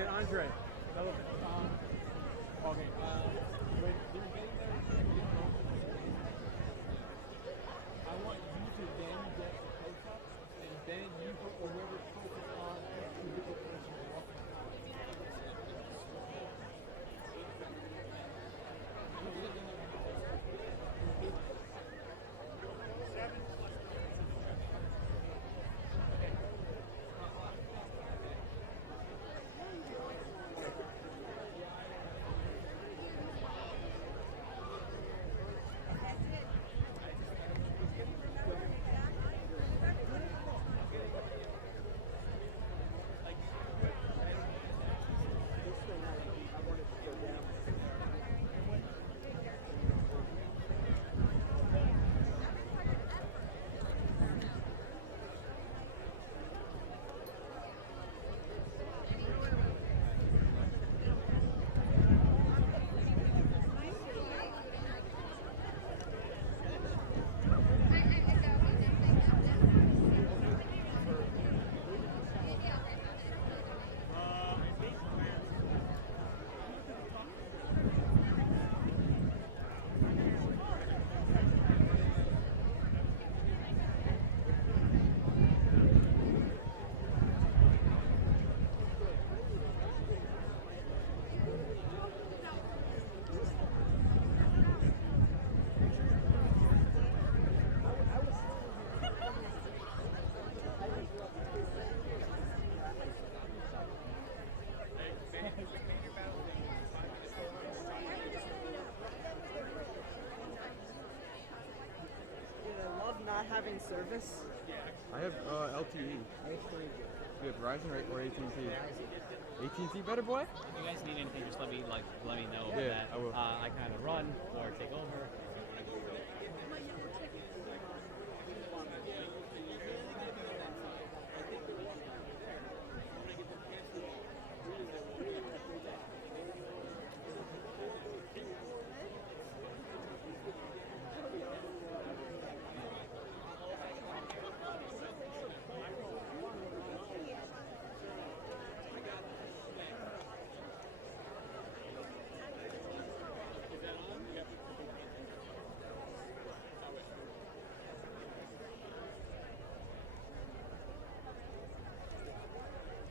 And Andre, okay, when you're getting there, I want you to then get the close-up, and then you or whoever's focused on to get the person walking. Having service? I have LTE. You have Verizon or AT&T? AT&T better, boy? If you guys need anything, just let me know Yeah, that I will. I kind of run or take over.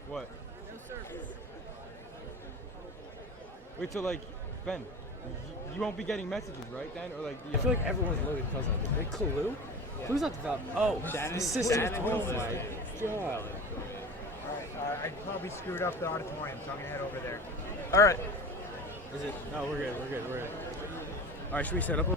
What? No service. Wait, so like, Ben, you won't be getting messages, right, then? Or like, I feel like everyone's loaded because of it. Wait, Clue? Yeah. Clue's not developed. Oh, the system. Oh my god. Alright, I probably screwed up the auditorium, so I'm gonna head over there. Alright. Is it? No, we're good. Alright, should we set up?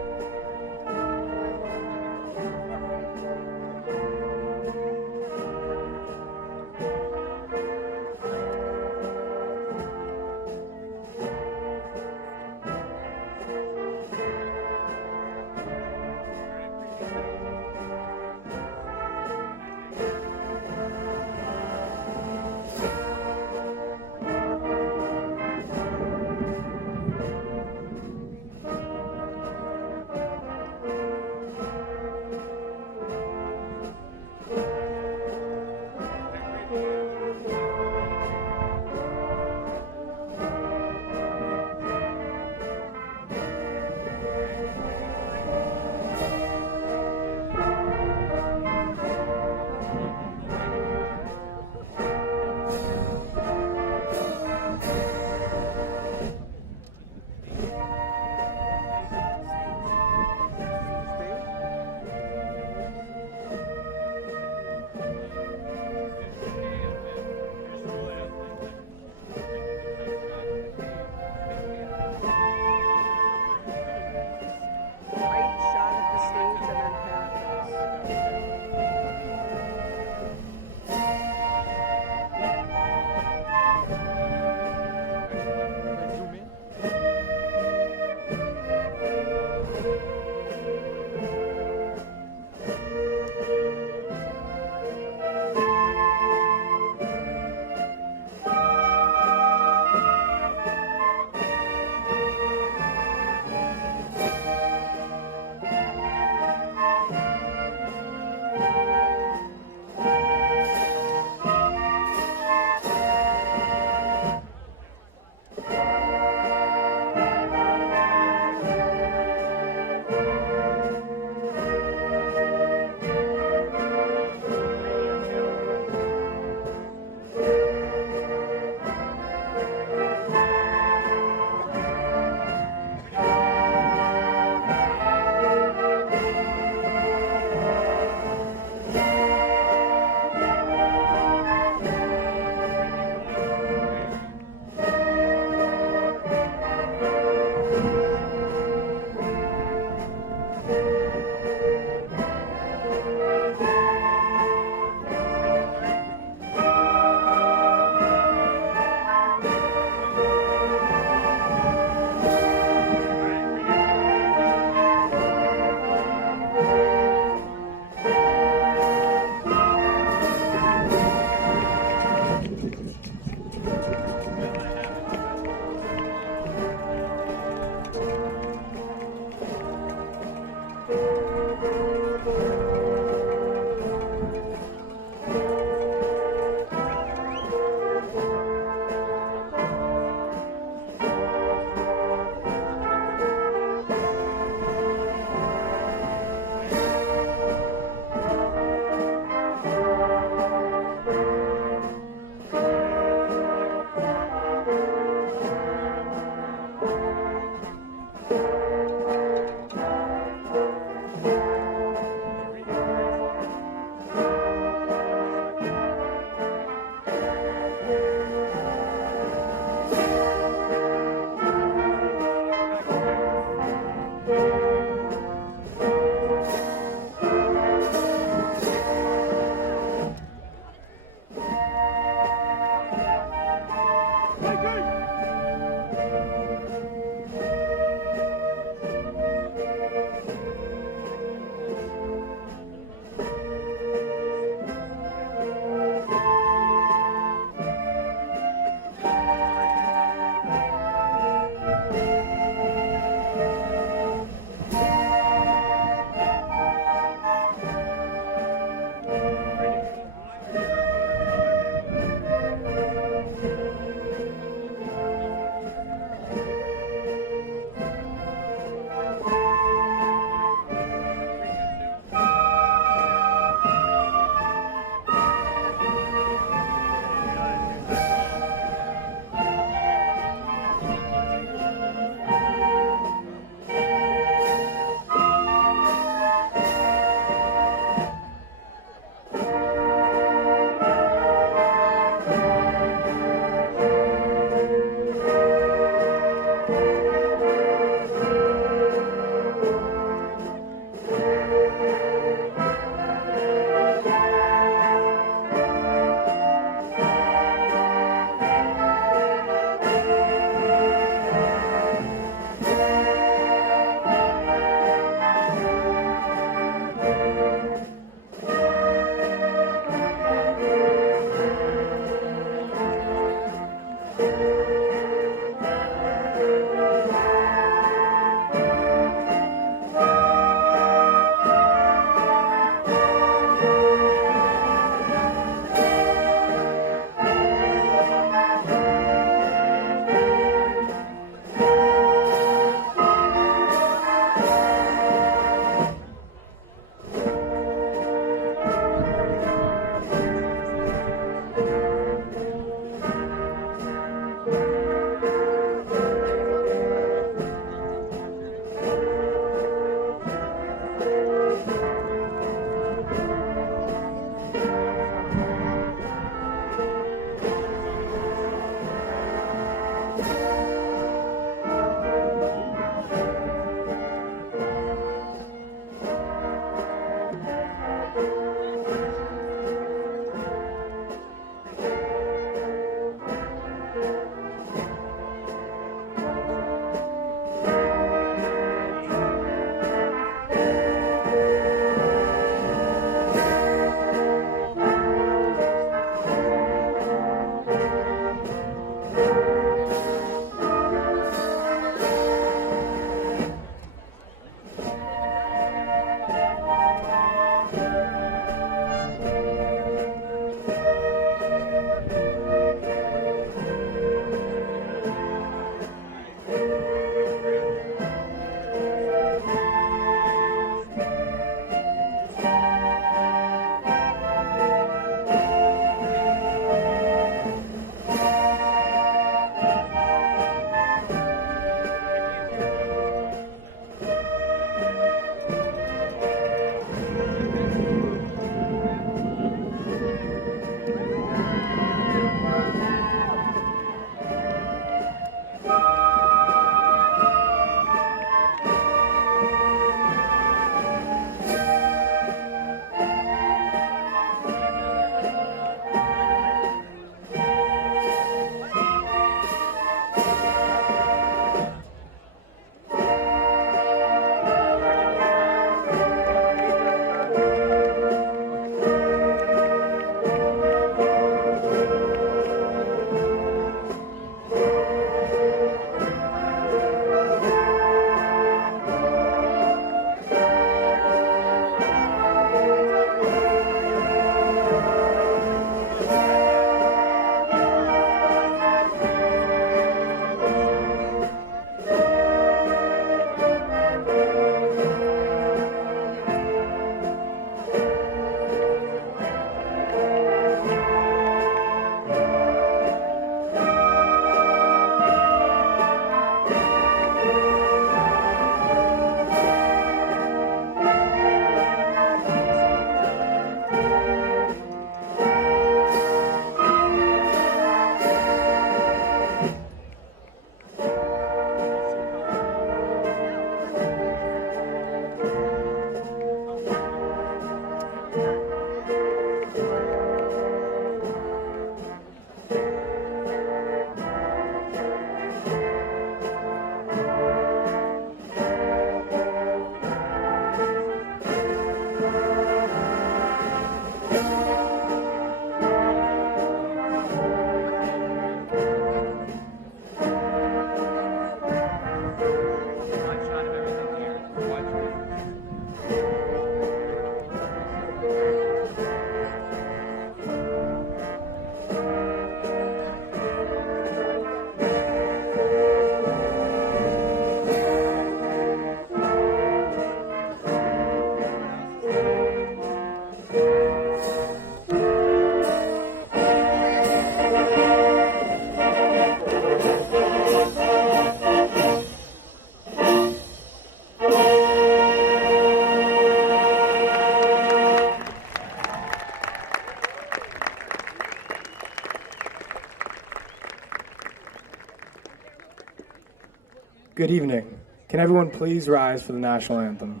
Good evening. Can everyone please rise for the national anthem?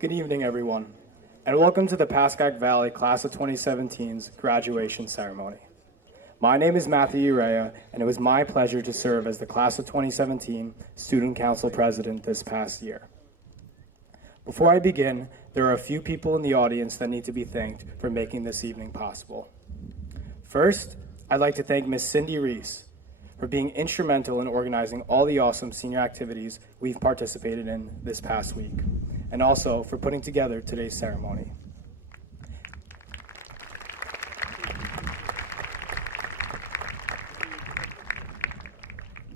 Good evening, everyone, and welcome to the Pascack Valley Class of 2017's graduation ceremony. My name is Matthew Urea, and it was my pleasure to serve as the Class of 2017 Student Council President this past year. Before I begin, there are a few people in the audience that need to be thanked for making this evening possible. First, I'd like to thank Ms. Cindy Reese for being instrumental in organizing all the awesome senior activities we've participated in this past week, and also for putting together today's ceremony.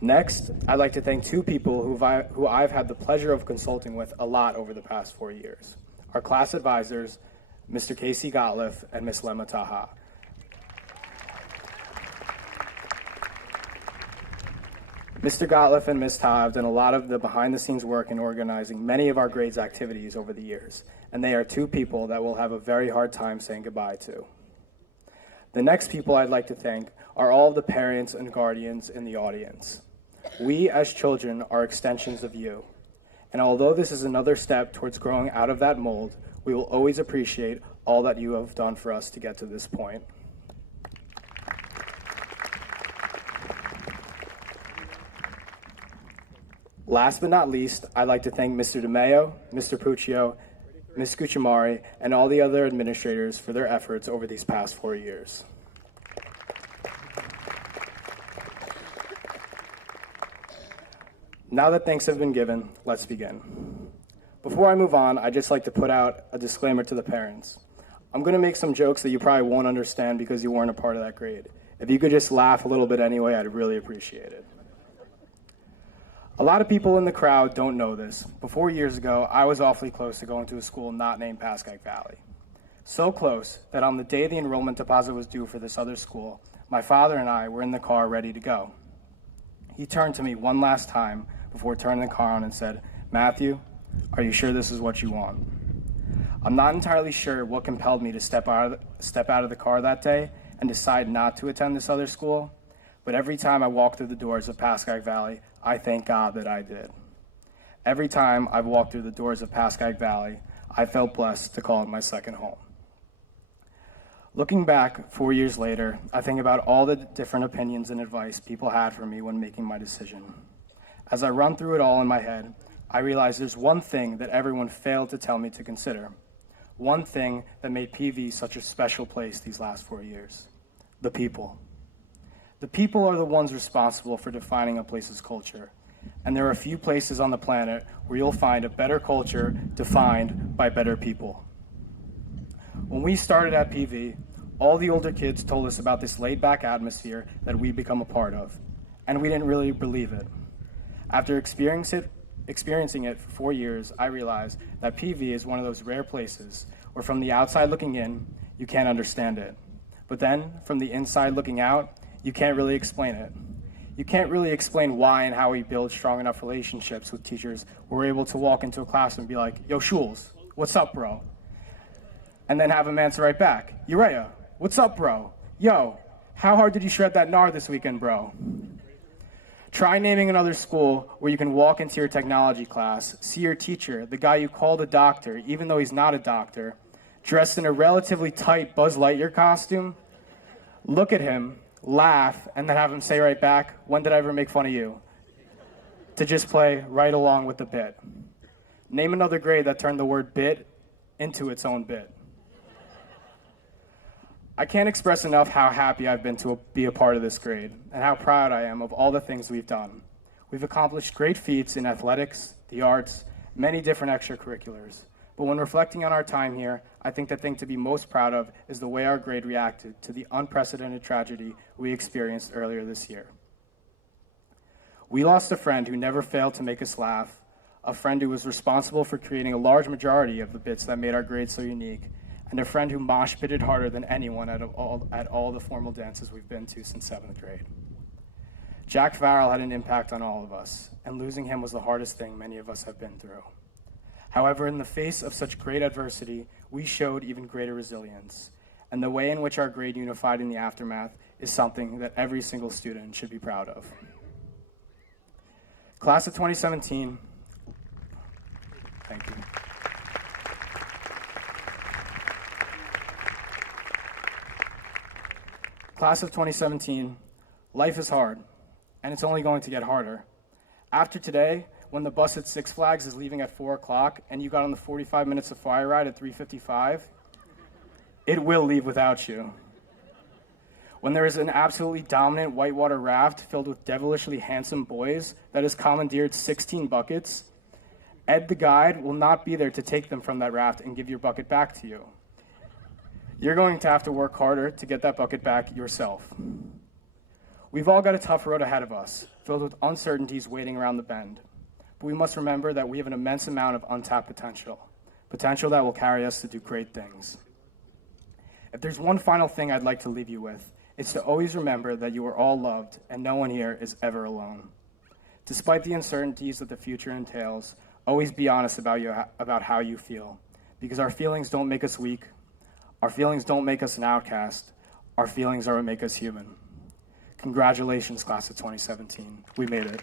Next, I'd like to thank two people who I've had the pleasure of consulting with a lot over the past 4 years. Our class advisors, Mr. Casey Gottliff and Ms. Lema Taha. Mr. Gottliff and Ms. Taha have done a lot of the behind-the-scenes work in organizing many of our grades activities over the years, and they are two people that we'll have a very hard time saying goodbye to. The next people I'd like to thank are all of the parents and guardians in the audience. We, as children, are extensions of you, and although this is another step towards growing out of that mold, we will always appreciate all that you have done for us to get to this point. Last but not least, I'd like to thank Mr. DeMeo, Mr. Puccio, Ms. Cucciamari, and all the other administrators for their efforts over these past 4 years. Now that thanks have been given, let's begin. Before I move on, I'd just like to put out a disclaimer to the parents. I'm going to make some jokes that you probably won't understand because you weren't a part of that grade. If you could just laugh a little bit anyway, I'd really appreciate it. A lot of people in the crowd don't know this, but 4 years ago, I was awfully close to going to a school not named Pascack Valley. So close that on the day the enrollment deposit was due for this other school, my father and I were in the car ready to go. He turned to me one last time before turning the car on and said, "Matthew, are you sure this is what you want?" I'm not entirely sure what compelled me to step out of the car that day and decide not to attend this other school, but every time I walk through the doors of Pascack Valley, I thank God that I did. Every time I've walked through the doors of Pascack Valley, I felt blessed to call it my second home. Looking back 4 years later, I think about all the different opinions and advice people had for me when making my decision. As I run through it all in my head, I realized there's one thing that everyone failed to tell me to consider. One thing that made PV such a special place these last 4 years. The people. The people are the ones responsible for defining a place's culture. And there are a few places on the planet where you'll find a better culture defined by better people. When we started at PV, all the older kids told us about this laid-back atmosphere that we'd become a part of, and we didn't really believe it. After experiencing it for 4 years, I realized that PV is one of those rare places where from the outside looking in, you can't understand it. But then, from the inside looking out, you can't really explain it. You can't really explain why and how we build strong enough relationships with teachers where we're able to walk into a class and be like, yo, Schulz, what's up, bro? And then have them answer right back, Urea, what's up, bro? Yo, how hard did you shred that gnar this weekend, bro? Try naming another school where you can walk into your technology class, see your teacher, the guy you called a doctor, even though he's not a doctor, dressed in a relatively tight Buzz Lightyear costume, look at him, laugh, and then have him say right back, when did I ever make fun of you? To just play right along with the bit. Name another grade that turned the word bit into its own bit. I can't express enough how happy I've been to be a part of this grade and how proud I am of all the things we've done. We've accomplished great feats in athletics, the arts, many different extracurriculars. But when reflecting on our time here, I think the thing to be most proud of is the way our grade reacted to the unprecedented tragedy we experienced earlier this year. We lost a friend who never failed to make us laugh, a friend who was responsible for creating a large majority of the bits that made our grade so unique, and a friend who mosh pitted harder than anyone at all the formal dances we've been to since 7th grade. Jack Farrell had an impact on all of us, and losing him was the hardest thing many of us have been through. However, in the face of such great adversity, we showed even greater resilience, and the way in which our grade unified in the aftermath is something that every single student should be proud of. Class of 2017, thank you. Class of 2017, life is hard, and it's only going to get harder. After today, when the bus at Six Flags is leaving at 4 o'clock and you got on the 45 minutes of fire ride at 3:55, it will leave without you. When there is an absolutely dominant whitewater raft filled with devilishly handsome boys that has commandeered 16 buckets, Ed the guide will not be there to take them from that raft and give your bucket back to you. You're going to have to work harder to get that bucket back yourself. We've all got a tough road ahead of us, filled with uncertainties waiting around the bend. But we must remember that we have an immense amount of untapped potential that will carry us to do great things. If there's one final thing I'd like to leave you with, it's to always remember that you are all loved and no one here is ever alone. Despite the uncertainties that the future entails, always be honest about how you feel, because our feelings don't make us weak. Our feelings don't make us an outcast. Our feelings are what make us human. Congratulations, class of 2017. We made it.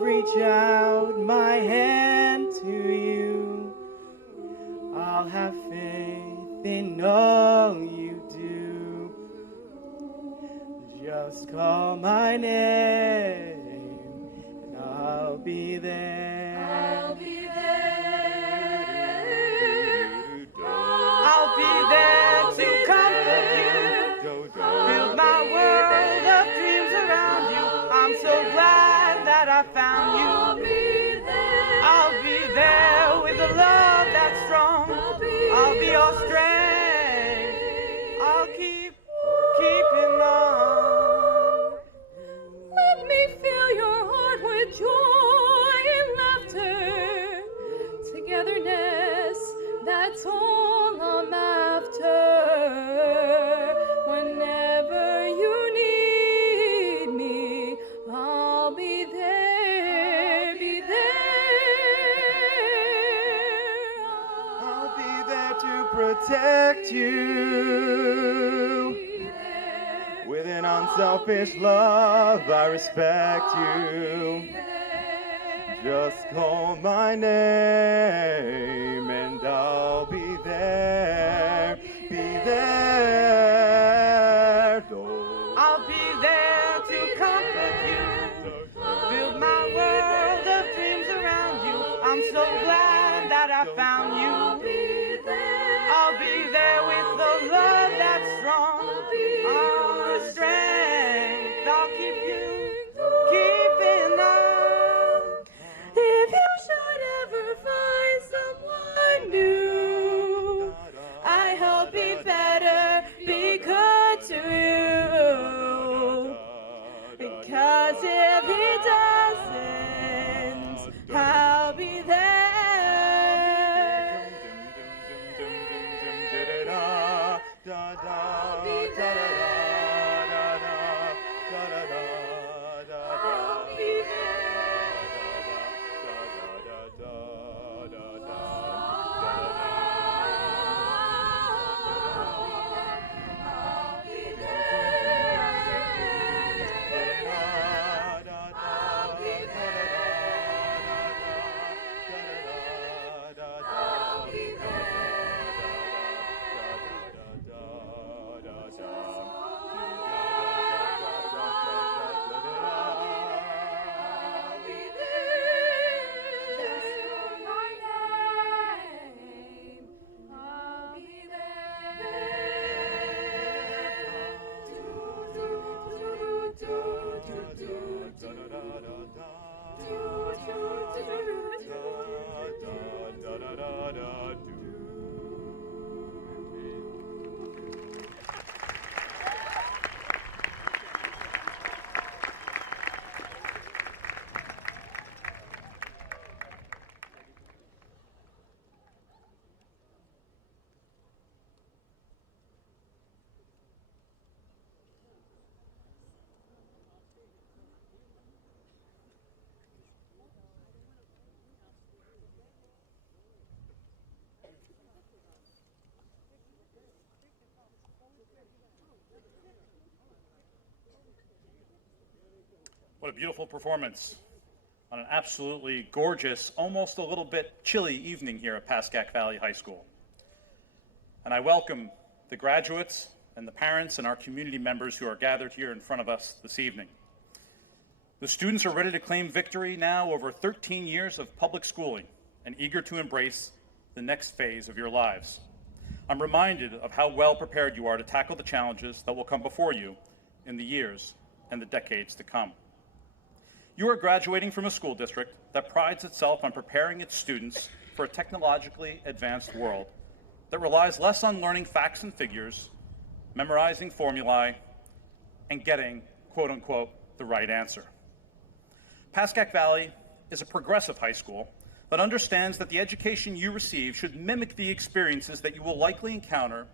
Reach out my hand to you. I'll have faith in all you do. Just call my name and I'll be there. I'll be there. I'll be there to comfort you. Build my world of dreams That's all I'm after. Whenever you need me, I'll be there, be there. I'll be there to protect you. With an unselfish love, I respect you. Just call my name and I'll be there, be there. I'll be there to comfort you, build my world of dreams around you. I'm so glad that I found you. I'll be there with the love that's strong, our strength. I'll keep you keeping on. If you should ever find someone new, I hope he better be good to you. Because if he doesn't, I'll be there. I'll be there. What a beautiful performance on an absolutely gorgeous, almost a little bit chilly evening here at Pascack Valley High School. And I welcome the graduates and the parents and our community members who are gathered here in front of us this evening. The students are ready to claim victory now over 13 years of public schooling and eager to embrace the next phase of your lives. I'm reminded of how well prepared you are to tackle the challenges that will come before you in the years and the decades to come. You are graduating from a school district that prides itself on preparing its students for a technologically advanced world that relies less on learning facts and figures, memorizing formulae, and getting, quote unquote, the right answer. Pascack Valley is a progressive high school that understands that the education you receive should mimic the experiences that you will likely encounter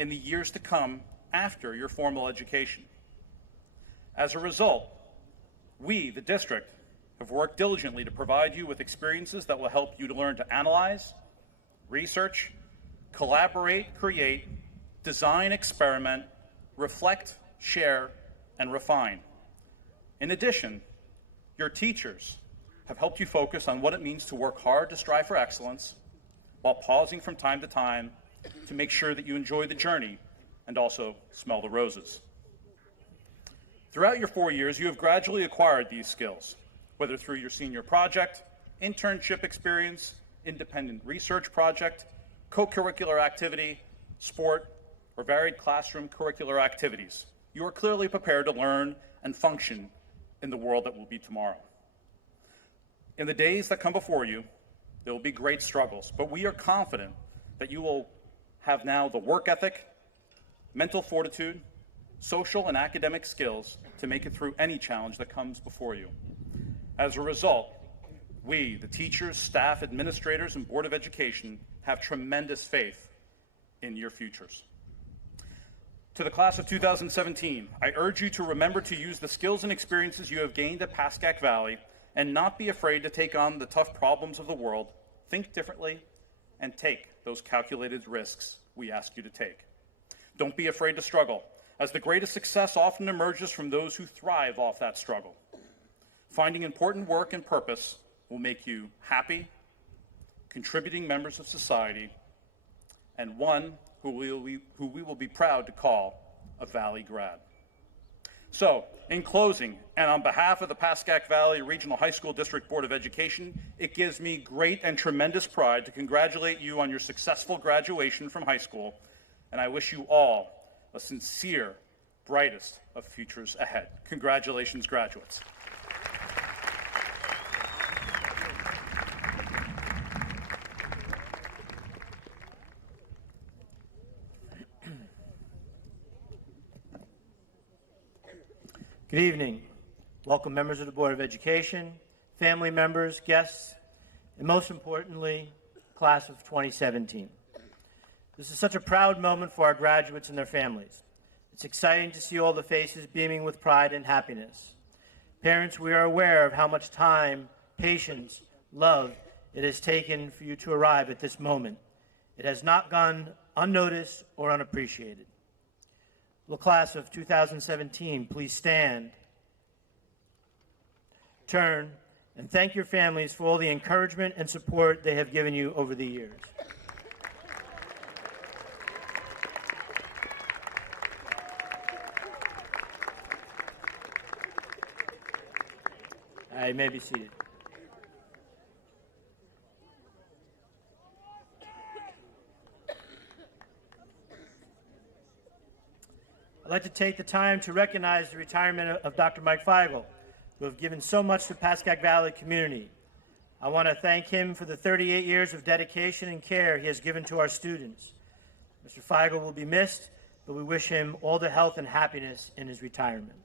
in the years to come after your formal education. As a result, we, the district, have worked diligently to provide you with experiences that will help you to learn to analyze, research, collaborate, create, design, experiment, reflect, share, and refine. In addition, your teachers have helped you focus on what it means to work hard to strive for excellence while pausing from time to time to make sure that you enjoy the journey and also smell the roses. Throughout your 4 years, you have gradually acquired these skills, whether through your senior project, internship experience, independent research project, co-curricular activity, sport, or varied classroom curricular activities. You are clearly prepared to learn and function in the world that will be tomorrow. In the days that come before you, there will be great struggles, but we are confident that you will have now the work ethic, mental fortitude, social and academic skills to make it through any challenge that comes before you. As a result, We, the teachers, staff, administrators, and Board of Education, have tremendous faith in your futures. To the class of 2017, I urge you to remember to use the skills and experiences you have gained at Pascack Valley and not be afraid to take on the tough problems of the world, think differently, and take those calculated risks we ask you to take. Don't be afraid to struggle, as the greatest success often emerges from those who thrive off that struggle. Finding important work and purpose will make you happy, contributing members of society, and one who we will be proud to call a Valley grad. So, in closing, and on behalf of the Pascack Valley Regional High School District Board of Education, it gives me great and tremendous pride to congratulate you on your successful graduation from high school, and I wish you all a sincere, brightest of futures ahead. Congratulations, graduates. Good evening. Welcome members of the Board of Education, family members, guests, and most importantly, class of 2017. This is such a proud moment for our graduates and their families. It's exciting to see all the faces beaming with pride and happiness. Parents, we are aware of how much time, patience, love it has taken for you to arrive at this moment. It has not gone unnoticed or unappreciated. Will the class of 2017 please stand, turn, and thank your families for all the encouragement and support they have given you over the years. You may be seated. I'd like to take the time to recognize the retirement of Dr. Mike Feigl, who have given so much to the Pascack Valley community. I want to thank him for the 38 years of dedication and care he has given to our students. Mr. Feigl will be missed, but we wish him all the health and happiness in his retirement.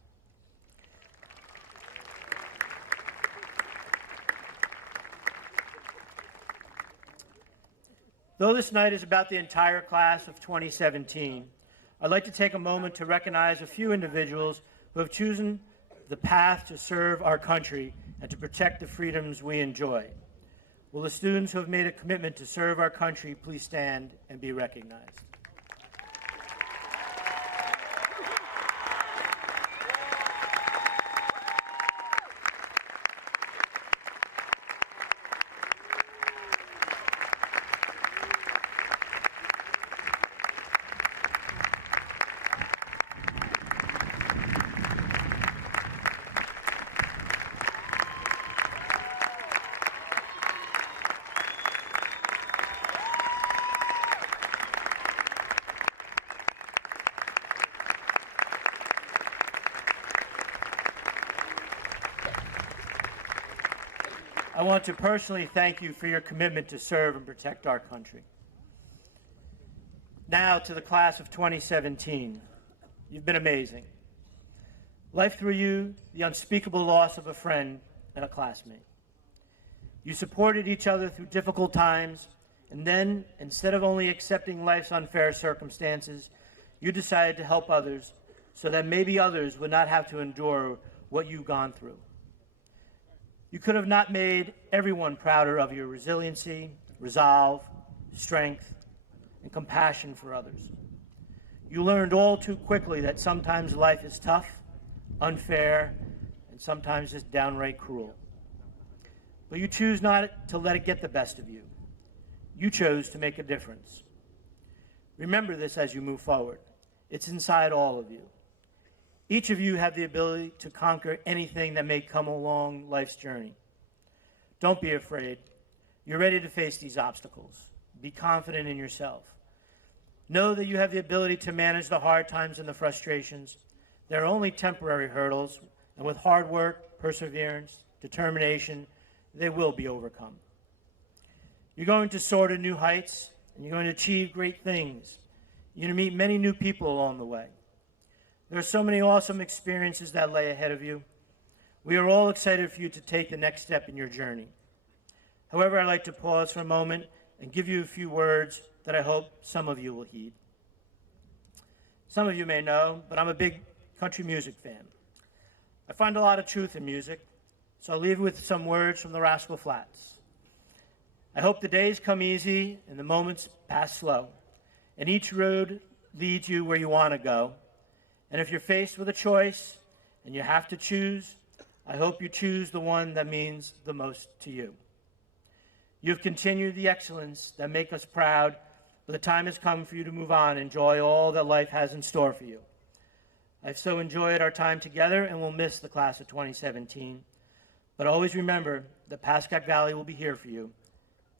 Though this night is about the entire class of 2017, I'd like to take a moment to recognize a few individuals who have chosen the path to serve our country and to protect the freedoms we enjoy. Will the students who have made a commitment to serve our country please stand and be recognized? I want to personally thank you for your commitment to serve and protect our country. Now to the class of 2017. You've been amazing. Life threw you the unspeakable loss of a friend and a classmate. You supported each other through difficult times, and then, instead of only accepting life's unfair circumstances, you decided to help others so that maybe others would not have to endure what you've gone through. You could have not made everyone prouder of your resiliency, resolve, strength, and compassion for others. You learned all too quickly that sometimes life is tough, unfair, and sometimes just downright cruel. But you choose not to let it get the best of you. You chose to make a difference. Remember this as you move forward. It's inside all of you. Each of you have the ability to conquer anything that may come along life's journey. Don't be afraid. You're ready to face these obstacles. Be confident in yourself. Know that you have the ability to manage the hard times and the frustrations. They're only temporary hurdles, and with hard work, perseverance, determination, they will be overcome. You're going to soar to new heights, and you're going to achieve great things. You're going to meet many new people along the way. There are so many awesome experiences that lay ahead of you. We are all excited for you to take the next step in your journey. However, I'd like to pause for a moment and give you a few words that I hope some of you will heed. Some of you may know, but I'm a big country music fan. I find a lot of truth in music, so I'll leave you with some words from the Rascal Flatts. I hope the days come easy and the moments pass slow, and each road leads you where you want to go. And if you're faced with a choice and you have to choose, I hope you choose the one that means the most to you. You've continued the excellence that make us proud, but the time has come for you to move on and enjoy all that life has in store for you. I've so enjoyed our time together and will miss the class of 2017. But always remember that Pascack Valley will be here for you.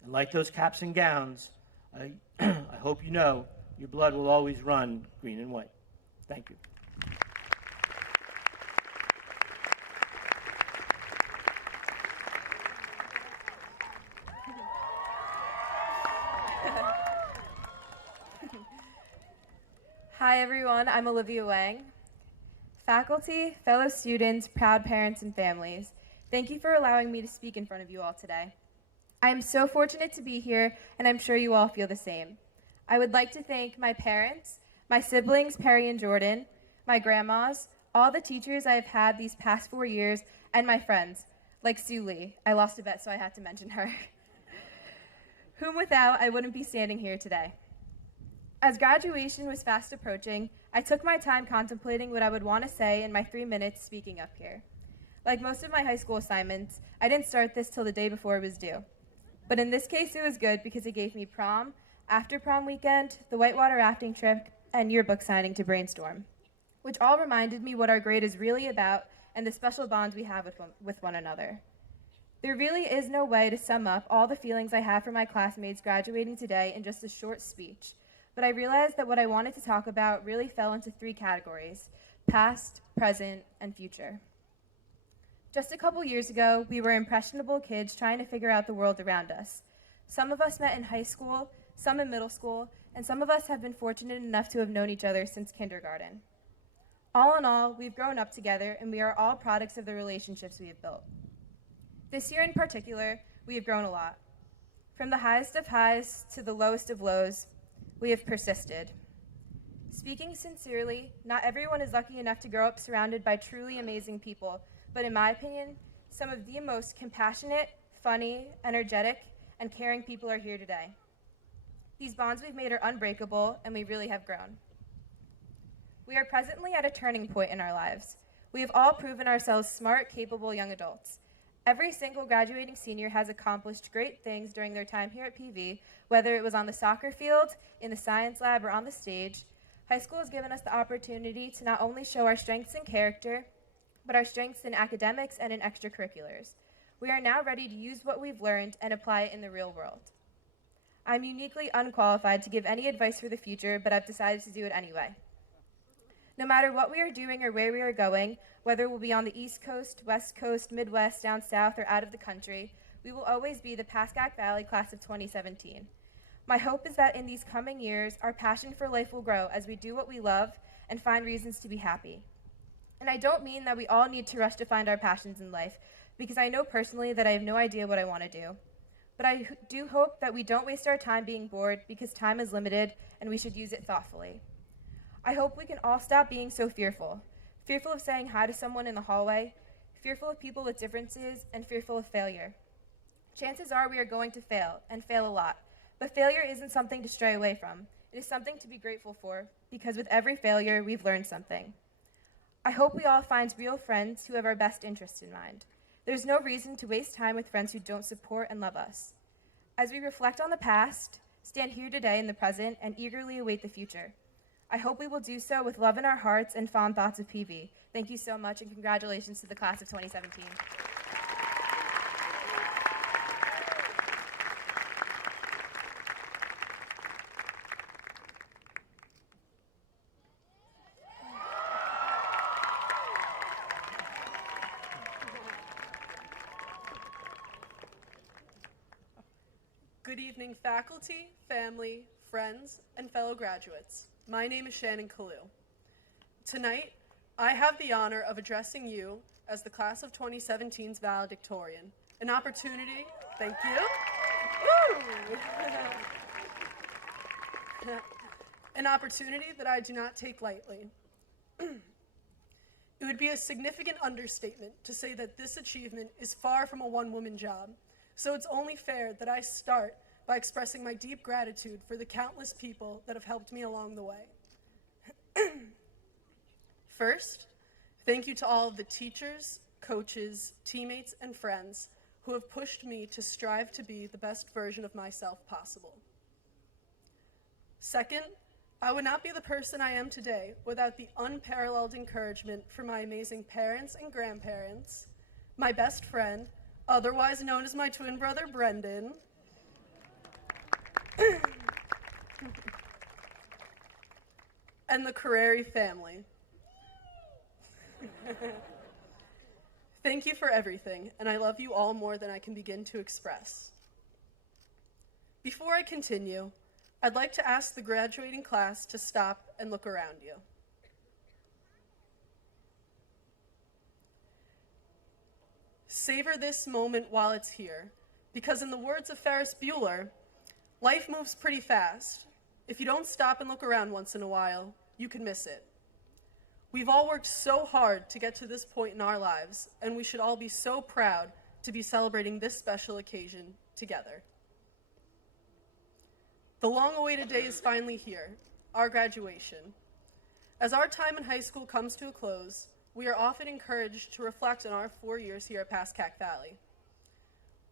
And like those caps and gowns, I hope you know your blood will always run green and white. Thank you. Hi everyone, I'm Olivia Wang. Faculty, fellow students, proud parents, and families, thank you for allowing me to speak in front of you all today. I am so fortunate to be here, and I'm sure you all feel the same. I would like to thank my parents, my siblings, Perry and Jordan, my grandmas, all the teachers I have had these past 4 years, and my friends, like Sue Lee. I lost a bet, so I had to mention her. Whom without, I wouldn't be standing here today. As graduation was fast approaching, I took my time contemplating what I would want to say in my 3 minutes speaking up here. Like most of my high school assignments, I didn't start this till the day before it was due. But in this case, it was good because it gave me prom, after prom weekend, the whitewater rafting trip, and yearbook signing to brainstorm, which all reminded me what our grade is really about and the special bonds we have with one another. There really is no way to sum up all the feelings I have for my classmates graduating today in just a short speech, but I realized that what I wanted to talk about really fell into 3 categories: past, present, and future. Just a couple years ago, we were impressionable kids trying to figure out the world around us. Some of us met in high school, some in middle school, and some of us have been fortunate enough to have known each other since kindergarten. All in all, we've grown up together, and we are all products of the relationships we have built. This year in particular, we have grown a lot. From the highest of highs to the lowest of lows, we have persisted. Speaking sincerely, not everyone is lucky enough to grow up surrounded by truly amazing people, but in my opinion, some of the most compassionate, funny, energetic, and caring people are here today. These bonds we've made are unbreakable, and we really have grown. We are presently at a turning point in our lives. We have all proven ourselves smart, capable young adults. Every single graduating senior has accomplished great things during their time here at PV, whether it was on the soccer field, in the science lab, or on the stage. High school has given us the opportunity to not only show our strengths in character, but our strengths in academics and in extracurriculars. We are now ready to use what we've learned and apply it in the real world. I'm uniquely unqualified to give any advice for the future, but I've decided to do it anyway. No matter what we are doing or where we are going, whether we'll be on the East Coast, West Coast, Midwest, down south, or out of the country, we will always be the Pascack Valley class of 2017. My hope is that in these coming years, our passion for life will grow as we do what we love and find reasons to be happy. And I don't mean that we all need to rush to find our passions in life, because I know personally that I have no idea what I want to do. But I do hope that we don't waste our time being bored, because time is limited and we should use it thoughtfully. I hope we can all stop being so fearful of saying hi to someone in the hallway, fearful of people with differences, and fearful of failure. Chances are we are going to fail, and fail a lot, but failure isn't something to stray away from. It is something to be grateful for, because with every failure, we've learned something. I hope we all find real friends who have our best interests in mind. There's no reason to waste time with friends who don't support and love us. As we reflect on the past, stand here today in the present, and eagerly await the future. I hope we will do so with love in our hearts and fond thoughts of PV. Thank you so much, and congratulations to the class of 2017. Good evening, faculty, family, friends, and fellow graduates. My name is Shannon Kalu. Tonight, I have the honor of addressing you as the class of 2017's valedictorian, an opportunity Thank you. Woo! An opportunity that I do not take lightly. It would be a significant understatement to say that this achievement is far from a one-woman job, so it's only fair that I start by expressing my deep gratitude for the countless people that have helped me along the way. First, thank you to all of the teachers, coaches, teammates, and friends who have pushed me to strive to be the best version of myself possible. Second, I would not be the person I am today without the unparalleled encouragement from my amazing parents and grandparents, my best friend, otherwise known as my twin brother, Brendan, and the Carreri family. Thank you for everything, and I love you all more than I can begin to express. Before I continue, I'd like to ask the graduating class to stop and look around you. Savor this moment while it's here, because in the words of Ferris Bueller, life moves pretty fast. If you don't stop and look around once in a while, you can miss it. We've all worked so hard to get to this point in our lives, and we should all be so proud to be celebrating this special occasion together. The long-awaited day is finally here, our graduation. As our time in high school comes to a close, we are often encouraged to reflect on our 4 years here at Pascack Valley.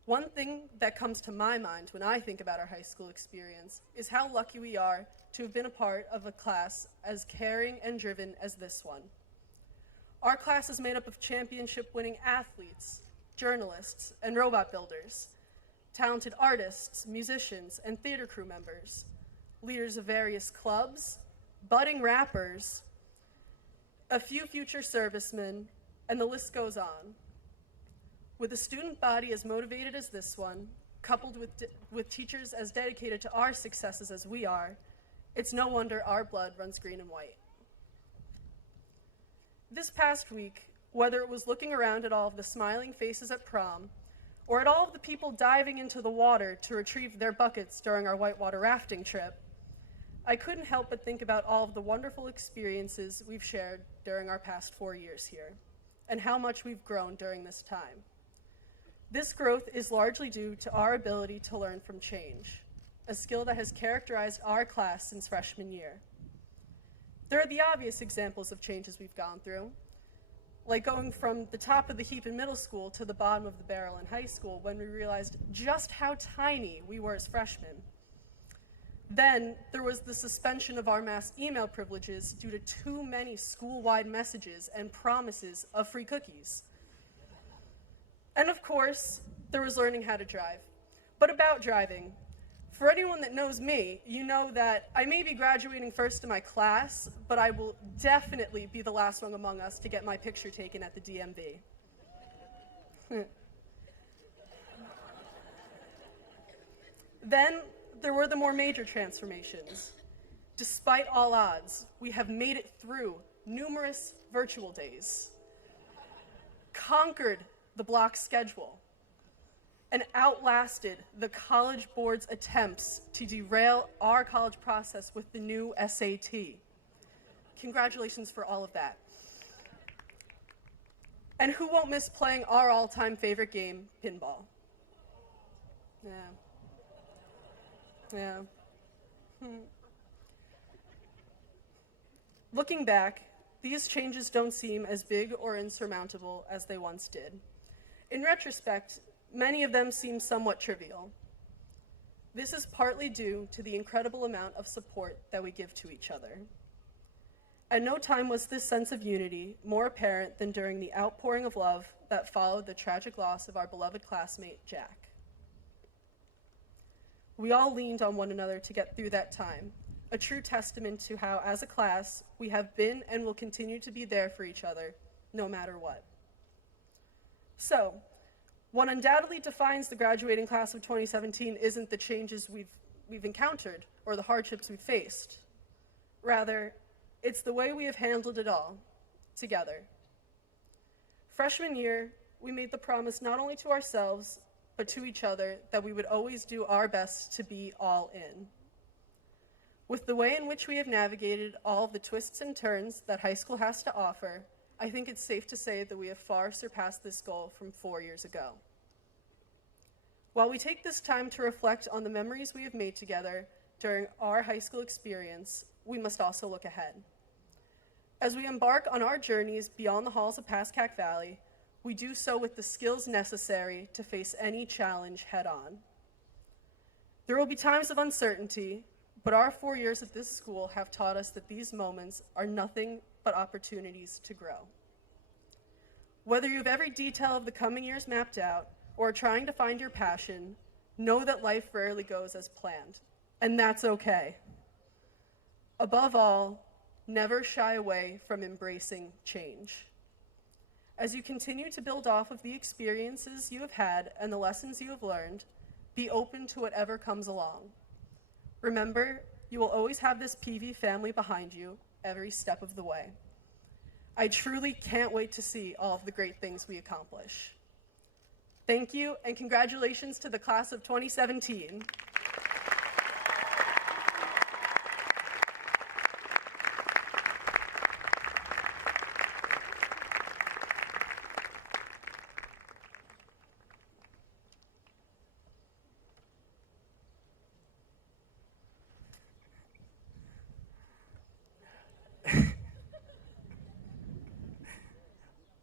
One thing that comes to my mind when I think about our high school experience is how lucky we are to have been a part of a class as caring and driven as this one. Our class is made up of championship-winning athletes, journalists, and robot builders, talented artists, musicians, and theater crew members, leaders of various clubs, budding rappers, a few future servicemen, and the list goes on. With a student body as motivated as this one, coupled with teachers as dedicated to our successes as we are, it's no wonder our blood runs green and white. This past week, whether it was looking around at all of the smiling faces at prom, or at all of the people diving into the water to retrieve their buckets during our whitewater rafting trip, I couldn't help but think about all of the wonderful experiences we've shared during our past 4 years here, and how much we've grown during this time. This growth is largely due to our ability to learn from change, a skill that has characterized our class since freshman year. There are the obvious examples of changes we've gone through, like going from the top of the heap in middle school to the bottom of the barrel in high school when we realized just how tiny we were as freshmen. Then there was the suspension of our mass email privileges due to too many school-wide messages and promises of free cookies. And of course, there was learning how to drive. But about driving, for anyone that knows me, you know that I may be graduating first in my class, but I will definitely be the last one among us to get my picture taken at the DMV. Then there were the more major transformations. Despite all odds, we have made it through numerous virtual days, conquered the block schedule, and outlasted the College Board's attempts to derail our college process with the new SAT. Congratulations for all of that. And who won't miss playing our all-time favorite game, pinball? Yeah. Looking back, these changes don't seem as big or insurmountable as they once did. In retrospect, many of them seem somewhat trivial. This is partly due to the incredible amount of support that we give to each other. At no time was this sense of unity more apparent than during the outpouring of love that followed the tragic loss of our beloved classmate, Jack. We all leaned on one another to get through that time, a true testament to how, as a class, we have been and will continue to be there for each other, no matter what. So, what undoubtedly defines the graduating class of 2017 isn't the changes we've encountered or the hardships we've faced. Rather, it's the way we have handled it all, together. Freshman year, we made the promise not only to ourselves, but to each other that we would always do our best to be all in. With the way in which we have navigated all of the twists and turns that high school has to offer, I think it's safe to say that we have far surpassed this goal from 4 years ago. While we take this time to reflect on the memories we have made together during our high school experience, we must also look ahead. As we embark on our journeys beyond the halls of Pascack Valley, we do so with the skills necessary to face any challenge head-on. There will be times of uncertainty, but our 4 years at this school have taught us that these moments are nothing but opportunities to grow. Whether you have every detail of the coming years mapped out or are trying to find your passion, know that life rarely goes as planned, and that's okay. Above all, never shy away from embracing change. As you continue to build off of the experiences you have had and the lessons you have learned, be open to whatever comes along. Remember, you will always have this PV family behind you every step of the way. I truly can't wait to see all of the great things we accomplish. Thank you, and congratulations to the class of 2017.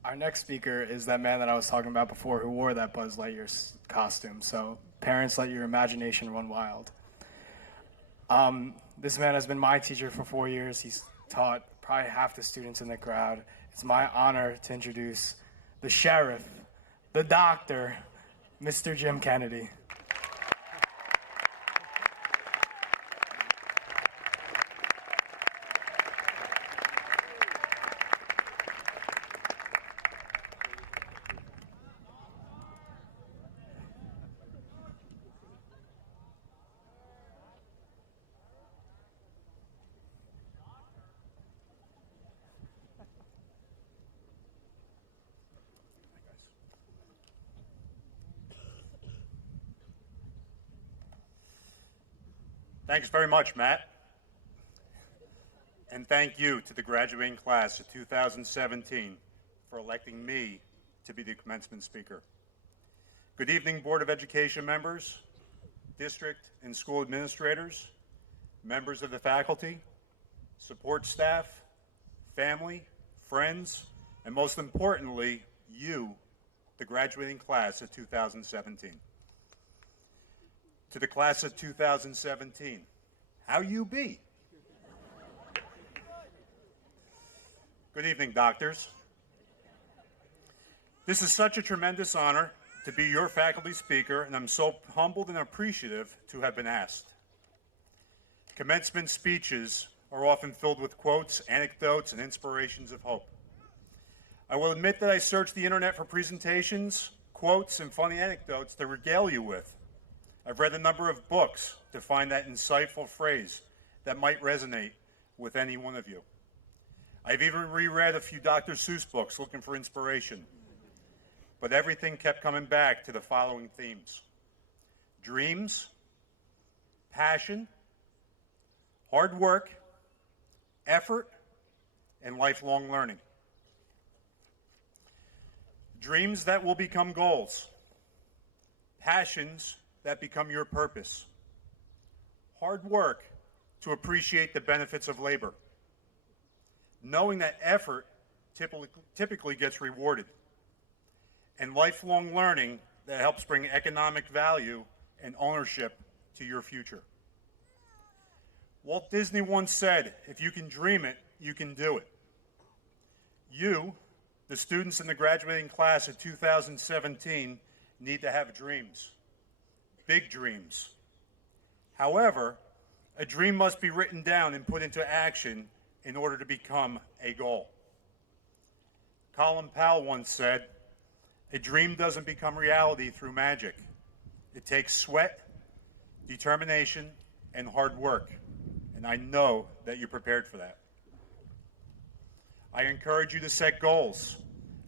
Our next speaker is that man that I was talking about before who wore that Buzz Lightyear costume. So parents, let your imagination run wild. This man has been my teacher for 4 years. He's taught probably half the students in the crowd. It's my honor to introduce the sheriff, the doctor, Mr. Jim Kennedy. Thanks very much, Matt. And thank you to the graduating class of 2017 for electing me to be the commencement speaker. Good evening, Board of Education members, district and school administrators, members of the faculty, support staff, family, friends, and most importantly, you, the graduating class of 2017. To the class of 2017, how you be? Good evening, doctors. This is such a tremendous honor to be your faculty speaker, and I'm so humbled and appreciative to have been asked. Commencement speeches are often filled with quotes, anecdotes, and inspirations of hope. I will admit that I searched the internet for presentations, quotes, and funny anecdotes to regale you with. I've read a number of books to find that insightful phrase that might resonate with any one of you. I've even reread a few Dr. Seuss books looking for inspiration. But everything kept coming back to the following themes: dreams, passion, hard work, effort, and lifelong learning. Dreams that will become goals. Passions that become your purpose. Hard work to appreciate the benefits of labor. Knowing that effort typically gets rewarded. And lifelong learning that helps bring economic value and ownership to your future. Walt Disney once said, if you can dream it, you can do it. You, the students in the graduating class of 2017, need to have dreams. Big dreams. However, a dream must be written down and put into action in order to become a goal. Colin Powell once said, a dream doesn't become reality through magic. It takes sweat, determination, and hard work. And I know that you're prepared for that. I encourage you to set goals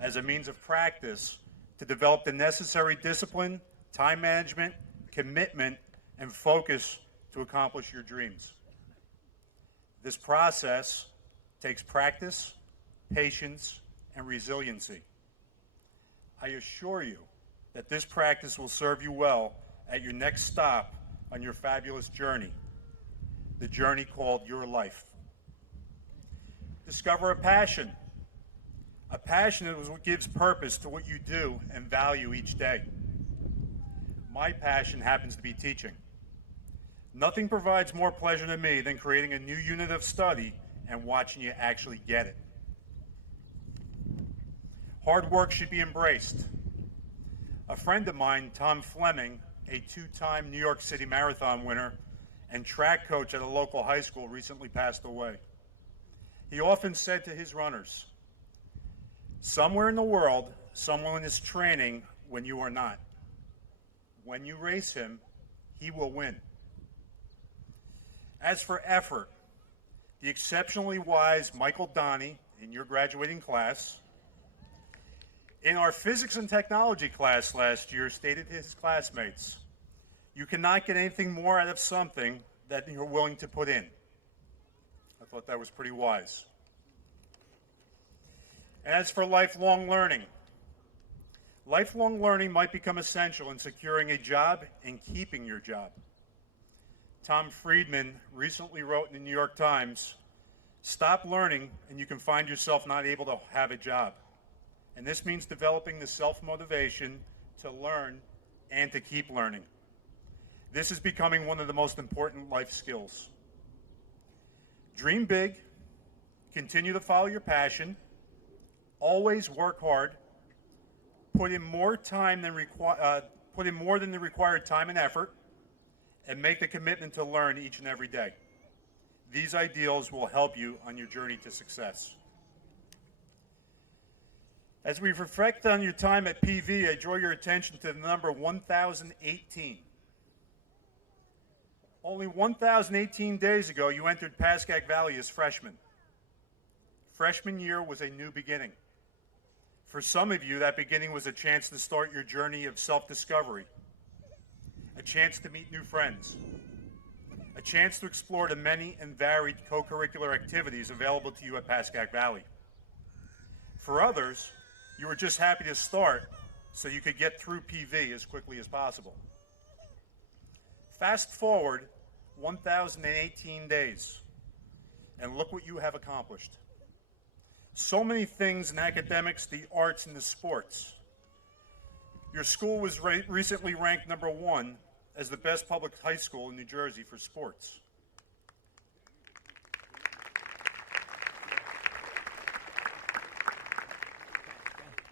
as a means of practice to develop the necessary discipline, time management, commitment, and focus to accomplish your dreams. This process takes practice, patience, and resiliency. I assure you that this practice will serve you well at your next stop on your fabulous journey, the journey called your life. Discover a passion. A passion is what gives purpose to what you do and value each day. My passion happens to be teaching. Nothing provides more pleasure to me than creating a new unit of study and watching you actually get it. Hard work should be embraced. A friend of mine, Tom Fleming, a two-time New York City Marathon winner and track coach at a local high school, recently passed away. He often said to his runners, "Somewhere in the world, someone is training when you are not. When you race him, he will win." As for effort, the exceptionally wise Michael Donnie, in your graduating class, in our physics and technology class last year, stated to his classmates, "You cannot get anything more out of something that you're willing to put in." I thought that was pretty wise. And as for lifelong learning might become essential in securing a job and keeping your job. Tom Friedman recently wrote in the New York Times, "Stop learning and you can find yourself not able to have a job." And this means developing the self-motivation to learn and to keep learning. This is becoming one of the most important life skills. Dream big, continue to follow your passion, always work hard, put in more than the required time and effort, and make the commitment to learn each and every day. These ideals will help you on your journey to success. As we reflect on your time at PV, I draw your attention to the number 1018. Only 1018 days ago, you entered Pascack Valley as freshmen. Freshman year was a new beginning. For some of you, that beginning was a chance to start your journey of self-discovery, a chance to meet new friends, a chance to explore the many and varied co-curricular activities available to you at Pascack Valley. For others, you were just happy to start so you could get through PV as quickly as possible. Fast forward 1018 days, and look what you have accomplished. So many things in academics, the arts, and the sports. Your school was recently ranked #1 as the best public high school in New Jersey for sports.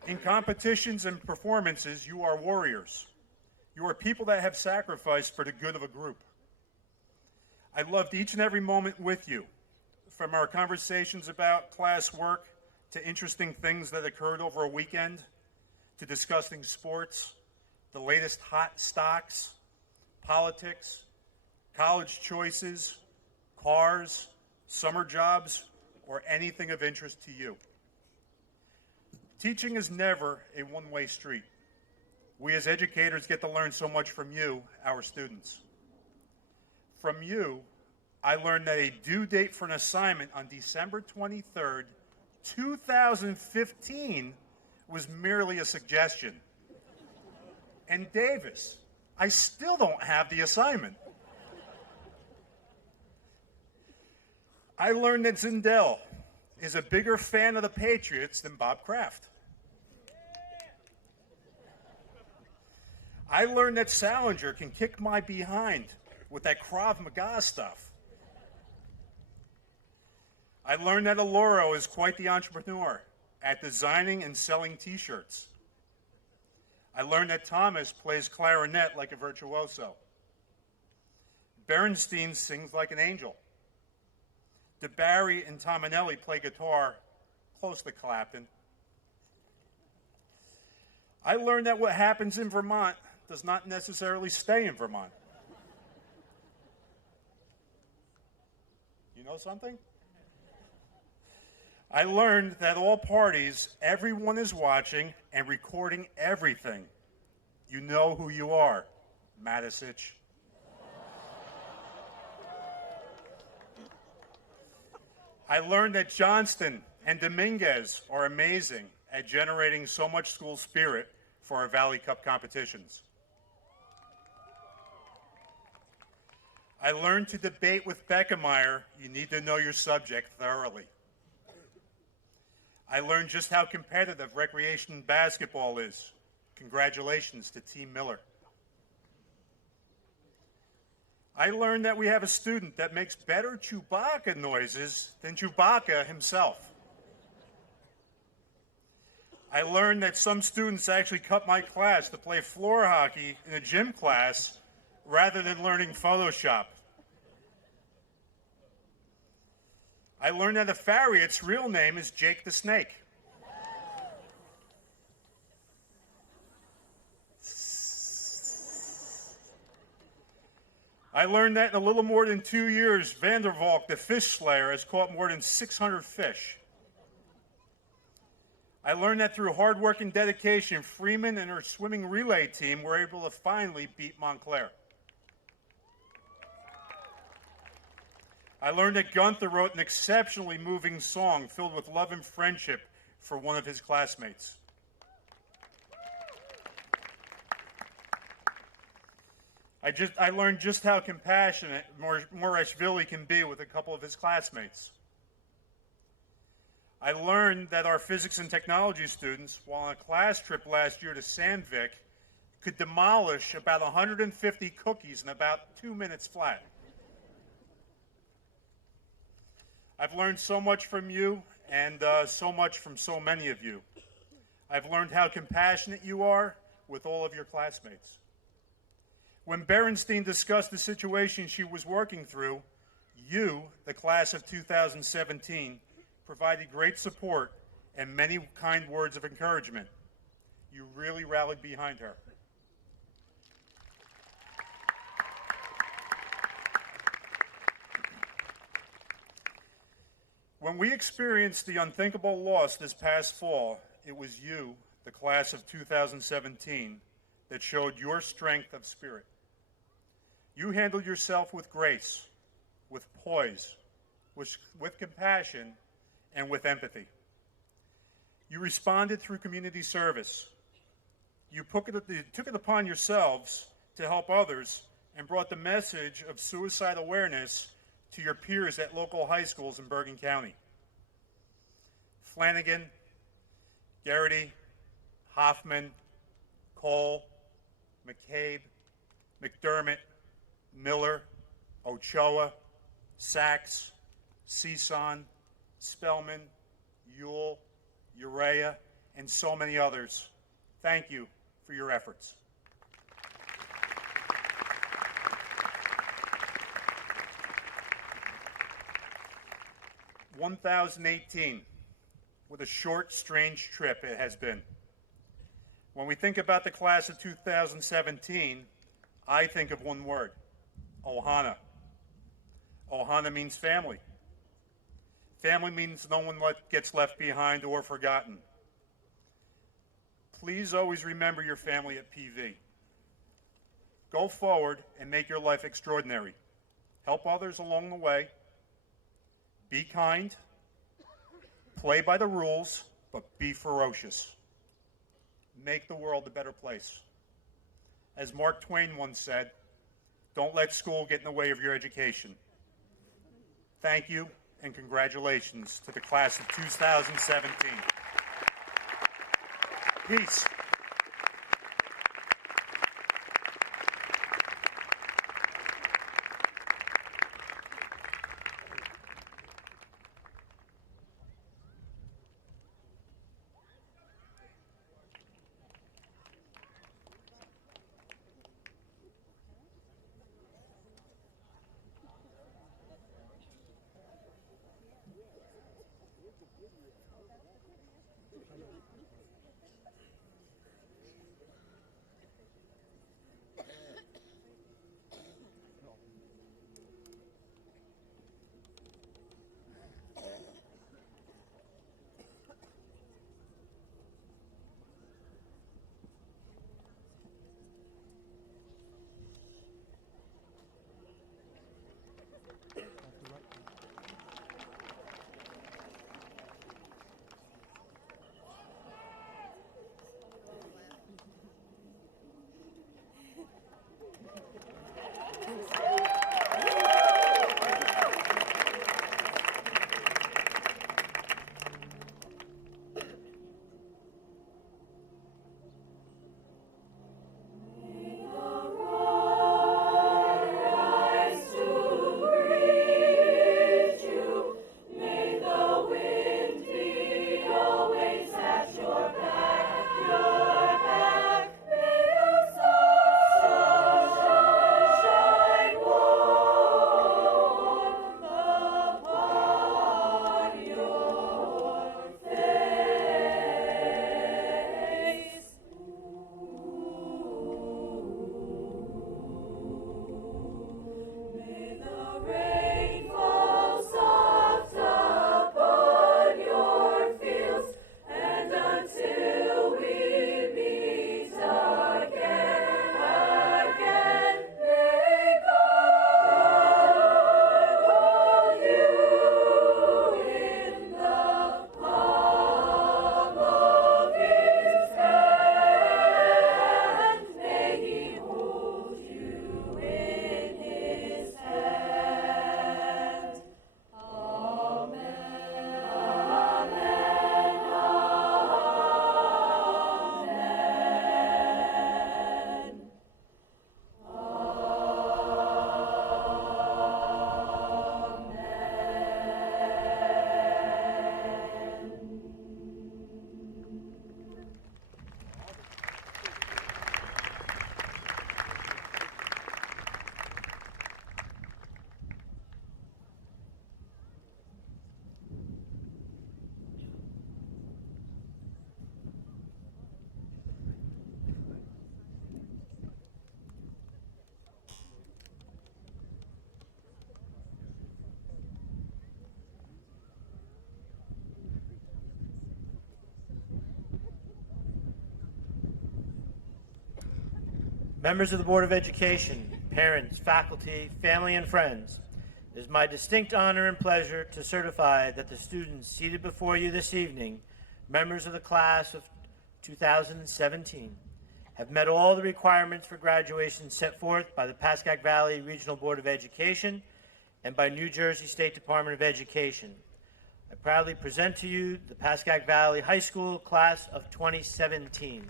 In competitions and performances, you are warriors. You are people that have sacrificed for the good of a group. I loved each and every moment with you, from our conversations about classwork to interesting things that occurred over a weekend, to discussing sports, the latest hot stocks, politics, college choices, cars, summer jobs, or anything of interest to you. Teaching is never a one-way street. We as educators get to learn so much from you, our students. From you, I learned that a due date for an assignment on December 23rd, 2015 was merely a suggestion. And Davis, I still don't have the assignment. I learned that Zindel is a bigger fan of the Patriots than Bob Kraft. I learned that Salinger can kick my behind with that Krav Maga stuff. I learned that Aloro is quite the entrepreneur at designing and selling t-shirts. I learned that Thomas plays clarinet like a virtuoso. Bernstein sings like an angel. DeBarry and Tominelli play guitar close to Clapton. I learned that what happens in Vermont does not necessarily stay in Vermont. You know something? I learned that all parties, everyone is watching and recording everything. You know who you are, Matisich. I learned that Johnston and Dominguez are amazing at generating so much school spirit for our Valley Cup competitions. I learned to debate with Beckemeyer, you need to know your subject thoroughly. I learned just how competitive recreation basketball is. Congratulations to Team Miller. I learned that we have a student that makes better Chewbacca noises than Chewbacca himself. I learned that some students actually cut my class to play floor hockey in a gym class rather than learning Photoshop. I learned that a Farriot's real name is Jake the Snake. I learned that in a little more than 2 years, Vandervalk, the fish slayer, has caught more than 600 fish. I learned that through hard work and dedication, Freeman and her swimming relay team were able to finally beat Montclair. I learned that Gunther wrote an exceptionally moving song filled with love and friendship for one of his classmates. I learned just how compassionate Morashvili can be with a couple of his classmates. I learned that our physics and technology students, while on a class trip last year to Sandvik, could demolish about 150 cookies in about 2 minutes flat. I've learned so much from you and so much from so many of you. I've learned how compassionate you are with all of your classmates. When Berenstein discussed the situation she was working through, you, the class of 2017, provided great support and many kind words of encouragement. You really rallied behind her. When we experienced the unthinkable loss this past fall, it was you, the class of 2017, that showed your strength of spirit. You handled yourself with grace, with poise, with compassion, and with empathy. You responded through community service. You took it upon yourselves to help others and brought the message of suicide awareness to your peers at local high schools in Bergen County. Flanagan, Garrity, Hoffman, Cole, McCabe, McDermott, Miller, Ochoa, Sachs, Cison, Spellman, Ewell, Urea, and so many others. Thank you for your efforts. (1018) What a short, strange trip it has been. When we think about the class of 2017, I think of one word: Ohana. Ohana means family. Family means no one gets left behind or forgotten. Please always remember your family at PV. Go forward and make your life extraordinary. Help others along the way. Be kind. Play by the rules, but be ferocious. Make the world a better place. As Mark Twain once said, don't let school get in the way of your education. Thank you, and congratulations to the class of 2017. Peace. Members of the Board of Education, parents, faculty, family, and friends, it is my distinct honor and pleasure to certify that the students seated before you this evening, members of the class of 2017, have met all the requirements for graduation set forth by the Pascack Valley Regional Board of Education and by New Jersey State Department of Education. I proudly present to you the Pascack Valley High School class of 2017.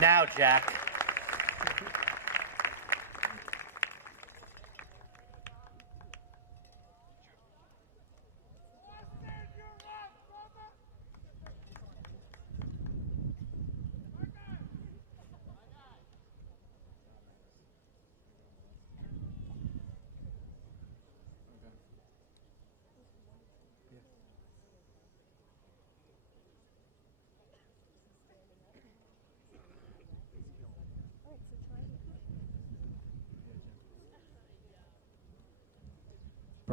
Now, Jack.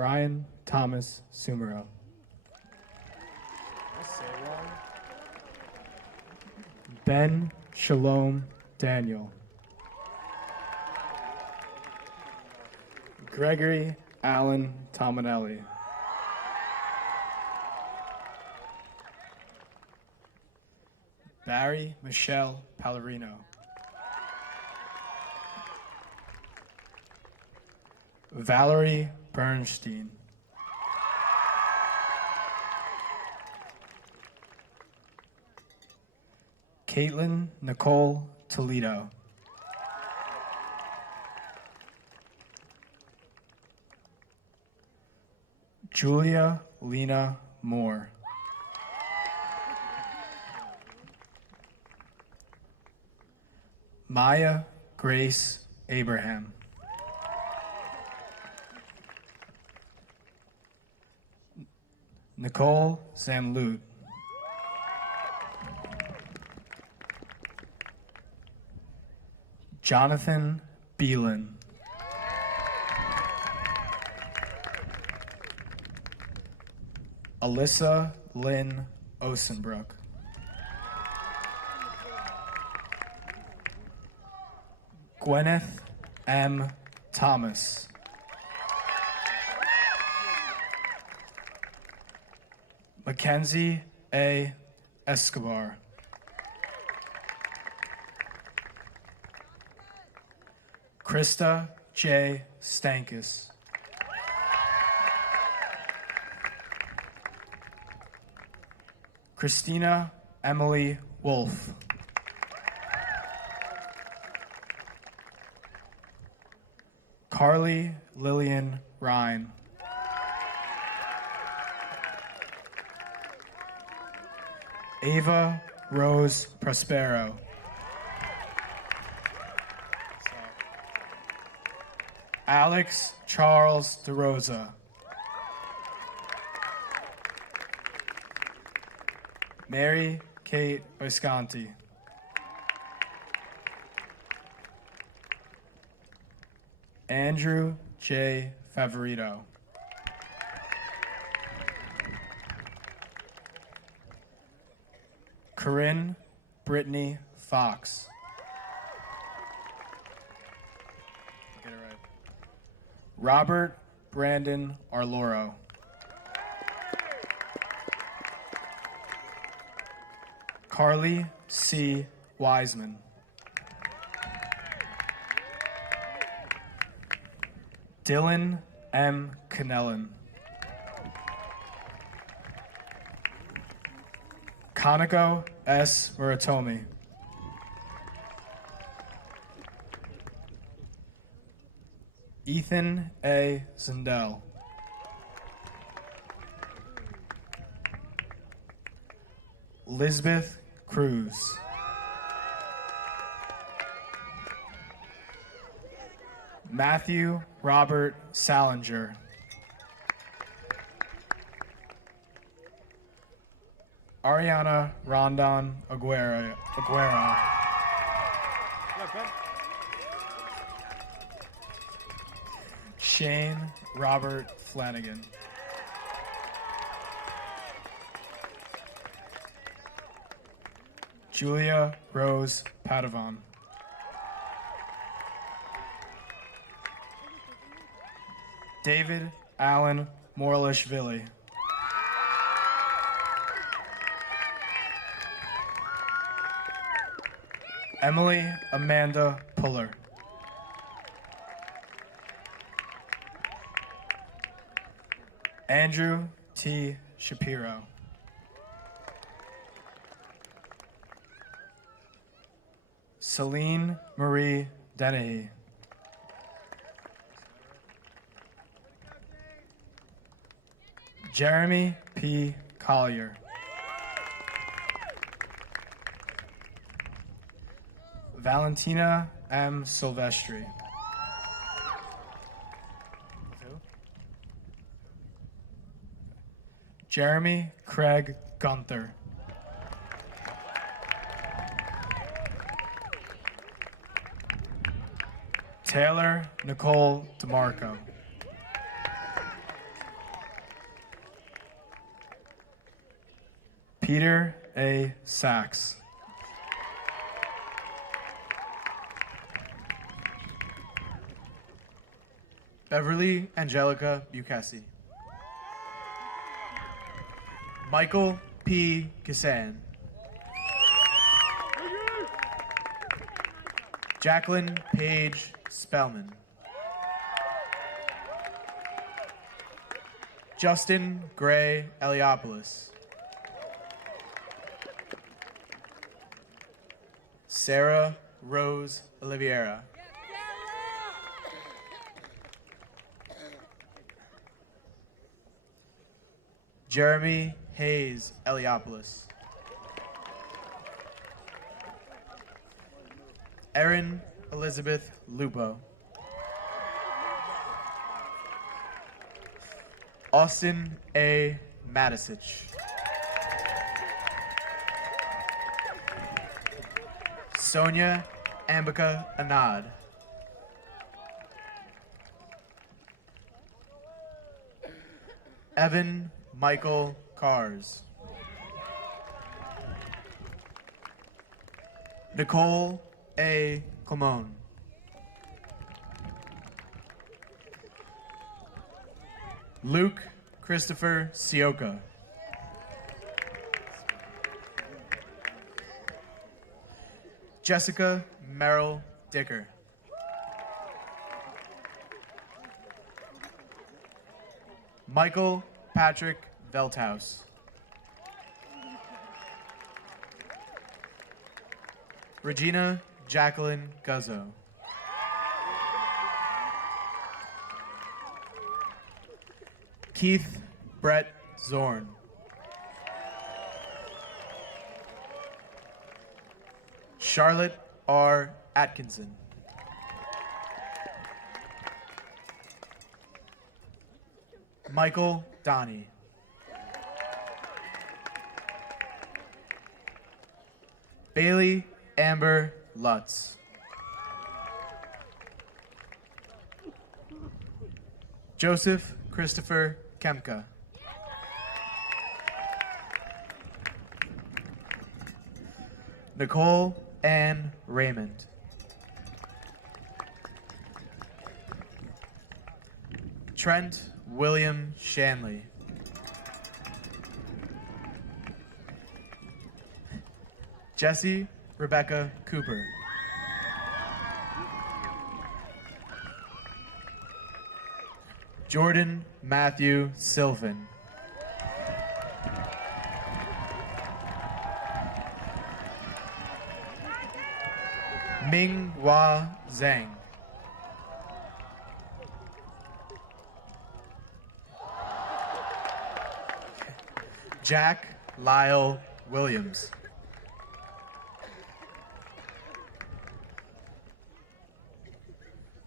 Brian Thomas Sumero. Ben Shalom Daniel. Gregory Allen Tominelli. Barry Michelle Pallarino. Valerie Bernstein. Caitlin Nicole Toledo. Julia Lena Moore. Maya Grace Abraham. Nicole Zamlut. Jonathan Beelan. Alyssa Lynn Osenbrook. Gwyneth M. Thomas. Mackenzie A. Escobar. Krista J. Stankus. Christina Emily Wolf. Carly Lillian Ryan. Ava Rose Prospero. Alex Charles DeRosa. Mary Kate Visconti. Andrew J. Favorito. Corinne Brittany Fox. Get it right. Robert Brandon Arloro. Carly C. Wiseman. Dylan M. Cannellan. Kanako S. Muratomi. Ethan A. Zindel. Lisbeth Cruz. Matthew Robert Salinger. Ariana Rondon Aguero. Shane Robert Flanagan. Julia Rose Padavon. David Allen Morlishvili. Emily Amanda Puller. Andrew T. Shapiro. Celine Marie Dennehy. Jeremy P. Collier. Valentina M. Silvestri. Jeremy Craig Gunther. Taylor Nicole DeMarco. Peter A. Sachs. Beverly Angelica Bukesi. Michael P. Kisan. Jacqueline Paige Spellman. Justin Gray Eliopoulos. Sarah Rose Oliveira. Jeremy Hayes Eliopoulos. Erin Elizabeth Lupo. Austin A. Matisich. Sonia Ambika Anad. Evan Michael Cars. Nicole A. Clemone. Luke Christopher Sioka. Jessica Merrill Dicker. Michael Patrick Velthouse. Regina Jacqueline Guzzo. Keith Brett Zorn. Charlotte R. Atkinson. Michael Donnie. Bailey Amber Lutz. Joseph Christopher Kemka. Nicole Ann Raymond. Trent William Shanley. Jesse Rebecca Cooper. Jordan Matthew Sylvan. Ming Hua Zhang. Jack Lyle Williams.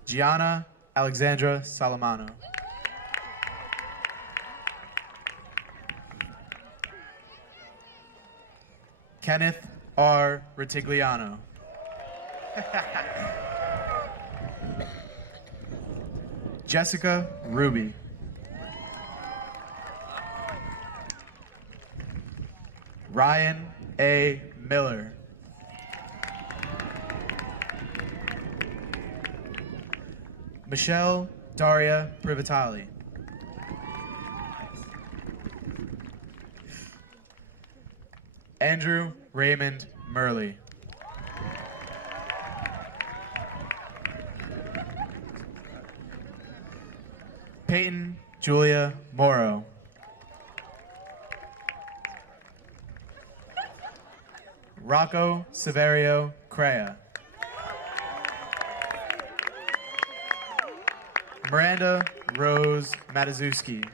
Gianna Alexandra Salamano. Kenneth R. Ritigliano. Jessica Ruby. Ryan A. Miller. Michelle Daria Privitali. Andrew Raymond Murley. Peyton Julia Morrow. Rocco Severio Crea. Miranda Rose Matazuski.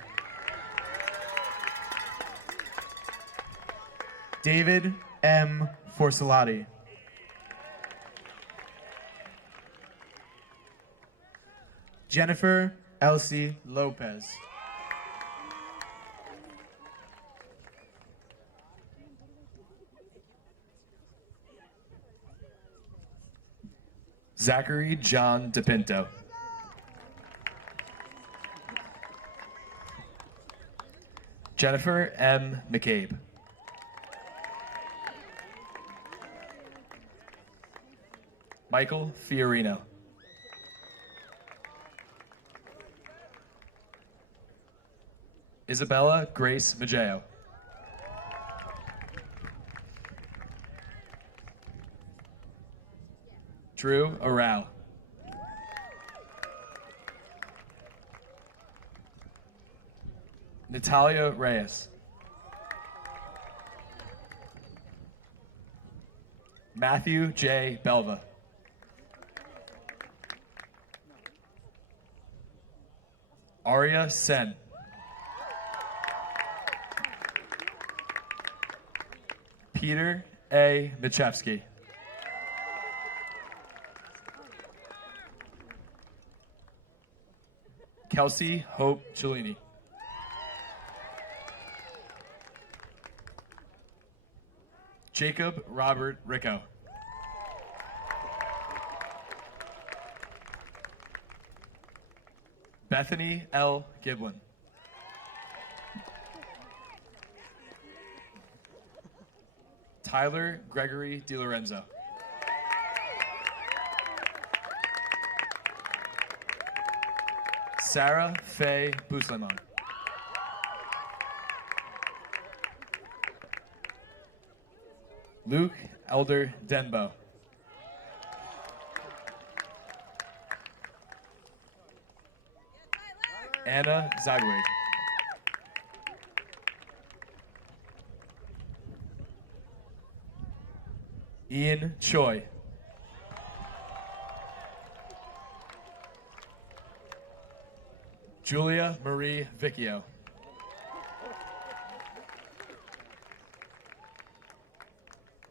David M. Forcelati. Jennifer Elsie Lopez. Zachary John DePinto. Jennifer M. McCabe. Michael Fiorino. Isabella Grace Maggio. Drew Arau. Natalia Reyes. Matthew J. Belva. Aria Sen. Peter A. Michevsky. Kelsey Hope Cellini. Jacob Robert Ricco. Bethany L. Giblin. Tyler Gregory DiLorenzo. Sarah Faye Buslemon. Luke Elder Denbo. Anna Zagwig. Ian Choi. Julia Marie Vicchio.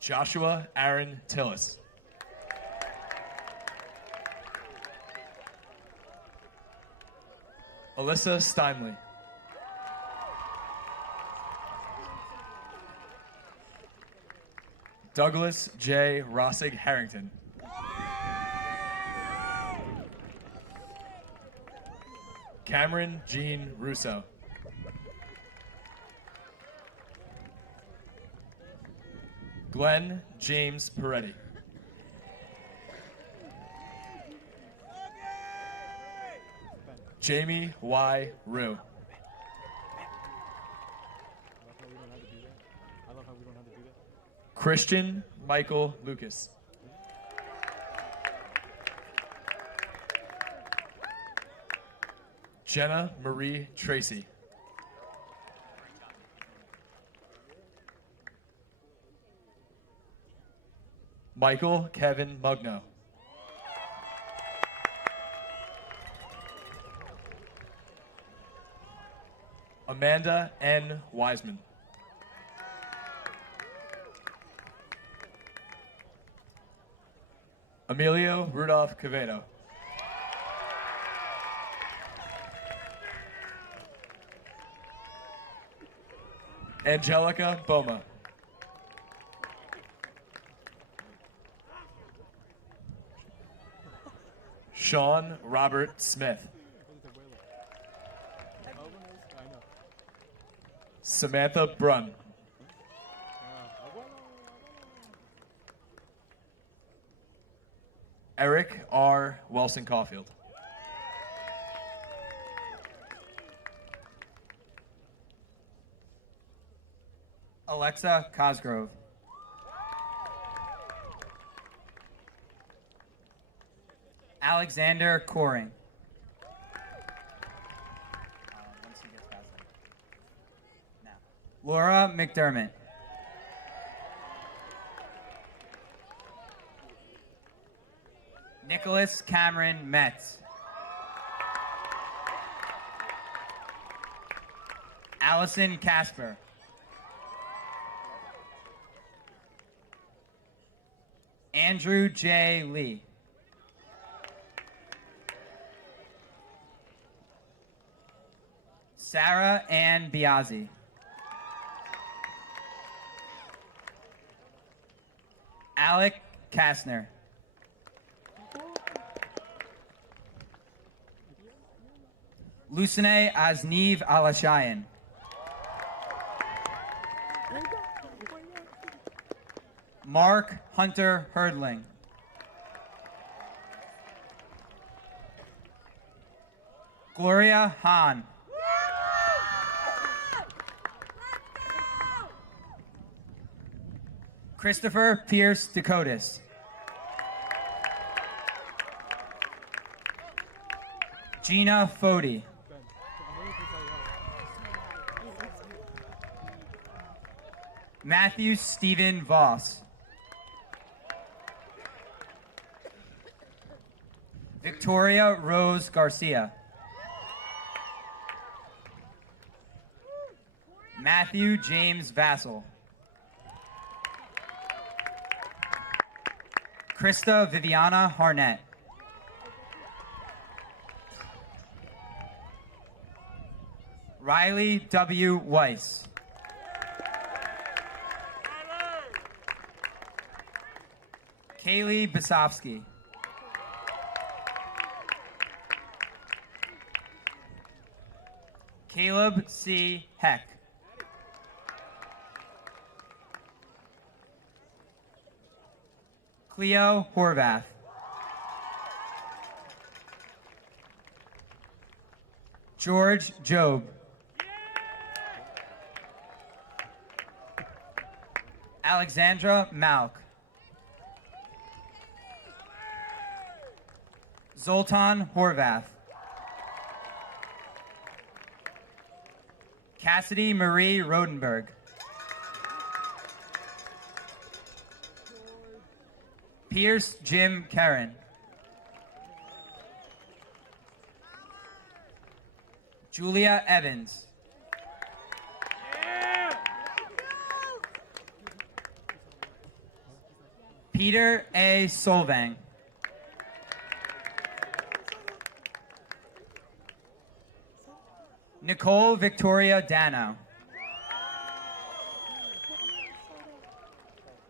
Joshua Aaron Tillis. Alyssa Steinley. Douglas J. Rossig Harrington. Cameron Jean Russo. Glenn James Peretti. Jamie Y. Rue. Christian Michael Lucas. Jenna Marie Tracy. Michael Kevin Mugno. Amanda N. Wiseman. Emilio Rudolph Quevedo. Angelica Boma. Sean Robert Smith. Samantha Brunn. Eric R. Wilson Caulfield. Alexa Cosgrove. Alexander Coring. Once he gets past that. Now. Laura McDermott. Nicholas Cameron Metz. Allison Casper. Andrew J. Lee. Sarah Ann Biazzi. Alec Kastner. Lucene Azniv Alashayan. Mark Hunter Herdling. Gloria Hahn. Christopher Pierce Dakotas. Gina Fody. Matthew Stephen Voss. Victoria Rose Garcia. Matthew James Vassell. Krista Viviana Harnett. Riley W. Weiss. Kaylee Basofsky. Caleb C. Heck. Cleo Horvath. George Job. Alexandra Malk. Zoltan Horvath. Cassidy Marie Rodenberg. Pierce Jim Karen. Julia Evans. Peter A. Solvang. Nicole Victoria Dano.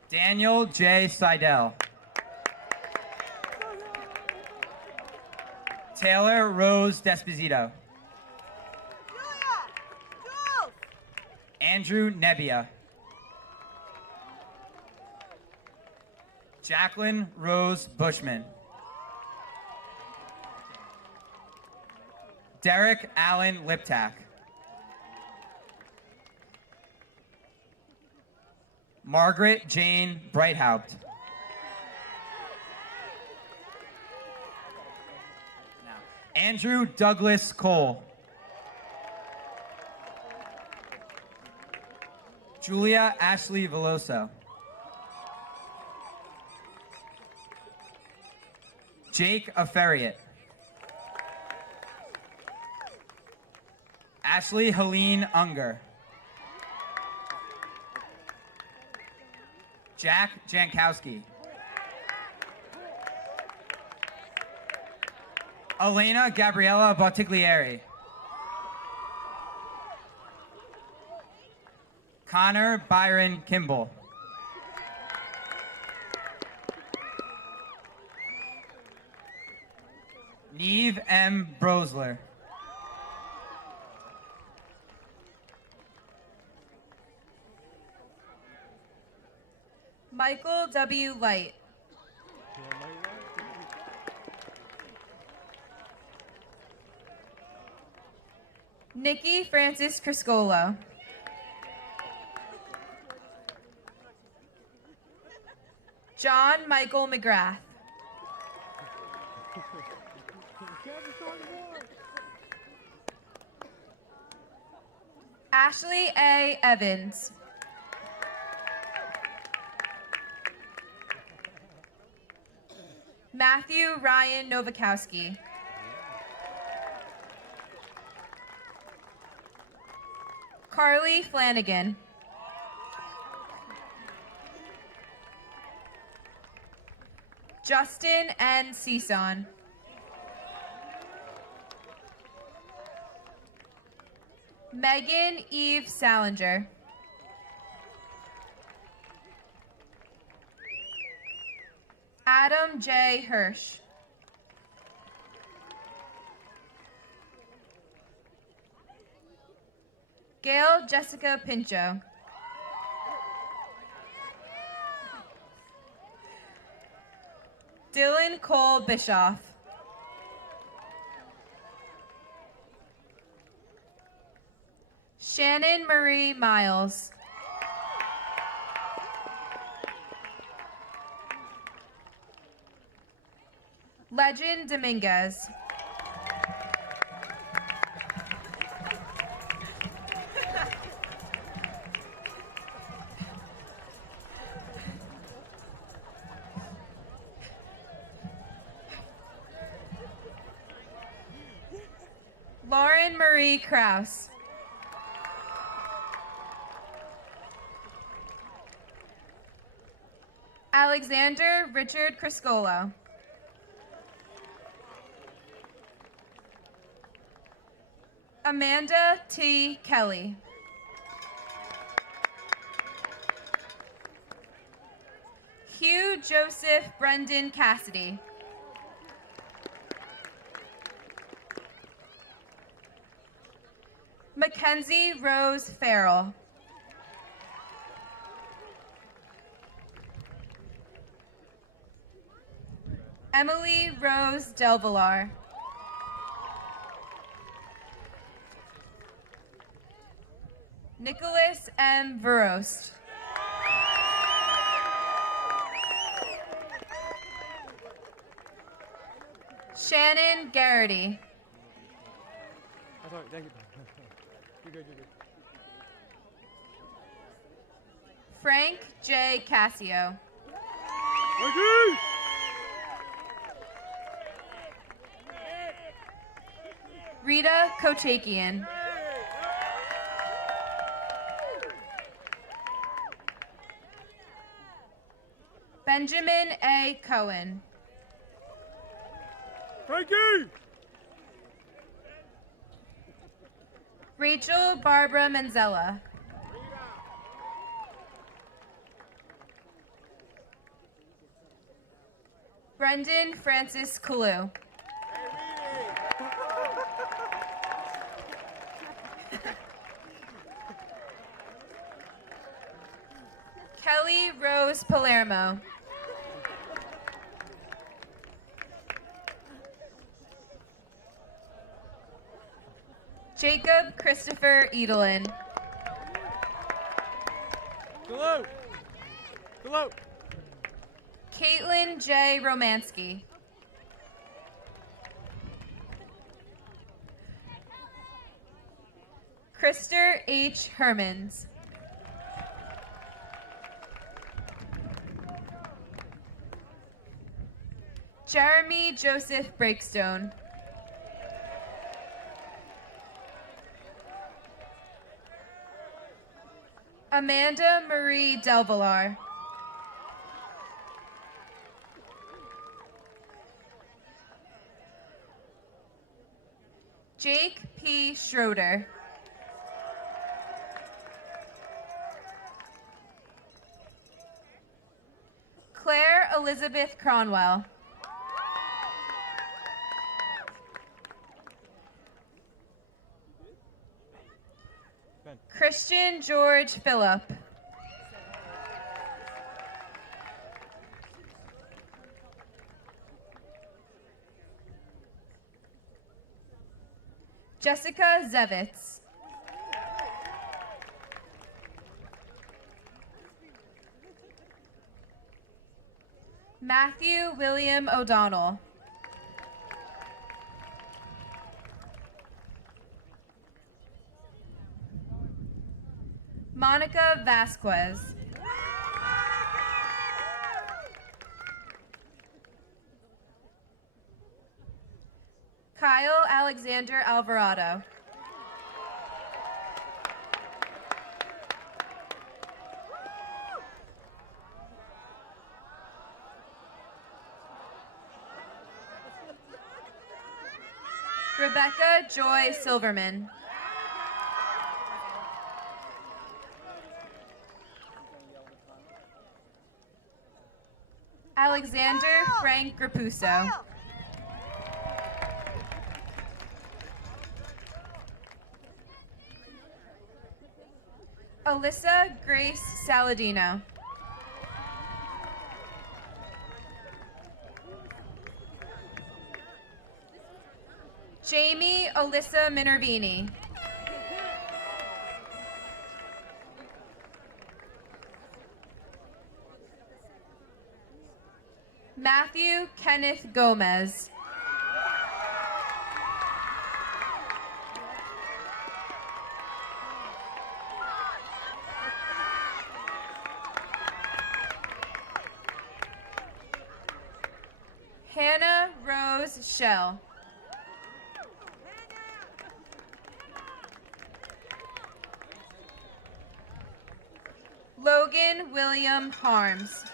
Daniel J. Seidel. Taylor Rose Desposito. Andrew Nebbia. Jacqueline Rose Bushman. Derek Allen Liptak. Margaret Jane Breithaupt. Andrew Douglas Cole. Julia Ashley Veloso. Jake Afariat. Ashley Helene Unger. Jack Jankowski. Elena Gabriella Bottiglieri. Connor Byron Kimball. Neve M. Brosler. Michael W. Light. Nikki Francis Criscolo. John Michael McGrath. Ashley A. Evans. Matthew Ryan Novakowski. Carly Flanagan. Justin N. Cison. Megan Eve Salinger. Adam J. Hirsch. Gail Jessica Pincho. Dylan Cole Bischoff. Shannon Marie Miles. Legend Dominguez. Lauren Marie Kraus. Alexander Richard Criscolo. Amanda T. Kelly. Hugh Joseph Brendan Cassidy. Mackenzie Rose Farrell. Emily Rose Del Villar. Nicholas M. Verost. Shannon Garrity. Oh, sorry, thank you. You're good, you're good. Frank J. Cassio. Rita Kochakian. Benjamin A. Cohen. Frankie! Rachel Barbara Manzella. Brendan Francis Kalu. Kelly Rose Palermo. Jacob Christopher Edelin. Hello! Hello! Caitlin J. Romansky. Krister H. Hermans. Jeremy Joseph Breakstone. Amanda Marie Del Villar. Jake P. Schroeder. Claire Elizabeth Cronwell. Christian George Phillip. Jessica Zevitz. Matthew William O'Donnell. Monica Vasquez. Kyle Alexander Alvarado. Rebecca Joy Silverman. Alexander Frank Grapuso. Alyssa Grace Saladino. Jamie Alyssa Minervini. Matthew Kenneth Gomez. Hannah Rose Shell. Logan William Harms.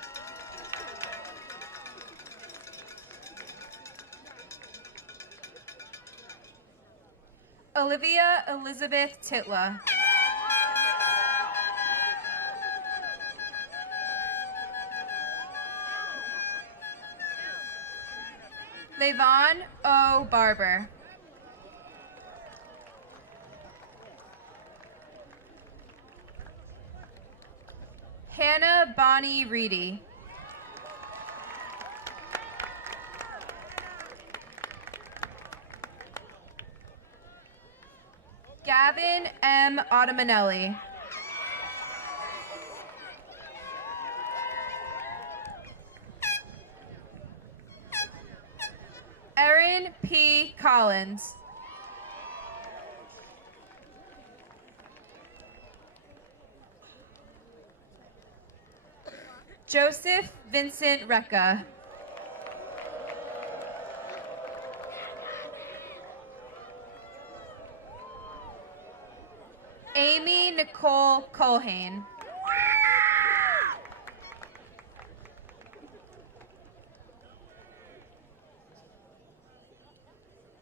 Olivia Elizabeth Titla. Levon O. Barber. Hannah Bonnie Reedy. Gavin M. Ottamanelli. Erin P. Collins. Joseph Vincent Recca. Amy Nicole Colhane.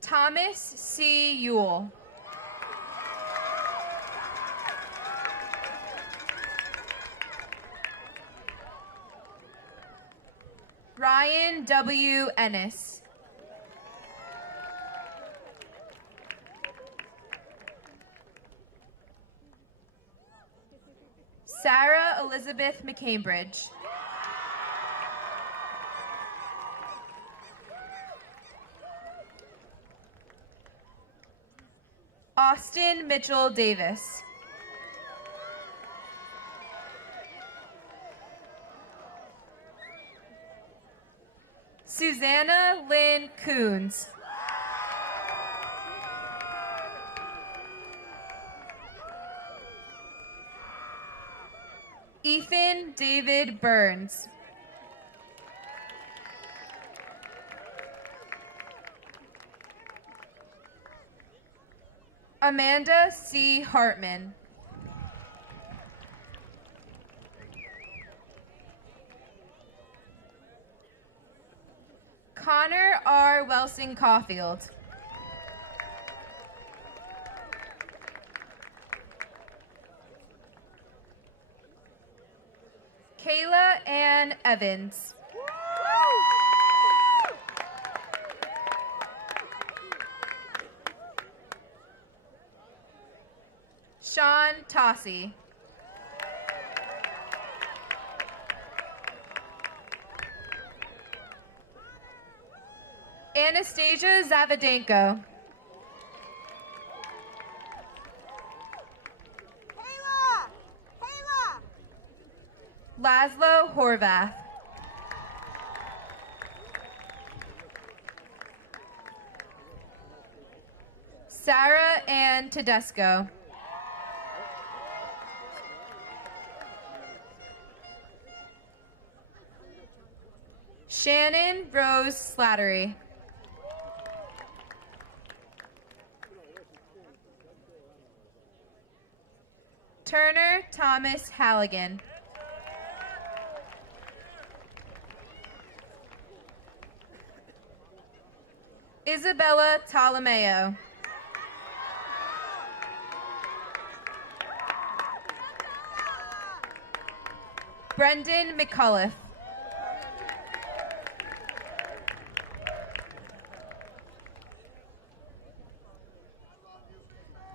Thomas C. Ewell. Ryan W. Ennis. Sarah Elizabeth McCambridge. Austin Mitchell Davis. Susanna Lynn Coons. Ethan David Burns. Amanda C. Hartman. Connor R. Welsing Caulfield. Kayla Ann Evans. Sean Tossi. Anastasia Zavadenko. Laszlo Horvath. Sarah Ann Tedesco. Shannon Rose Slattery. Turner Thomas Halligan. Isabella Ptolomeo. Brendan McCullough.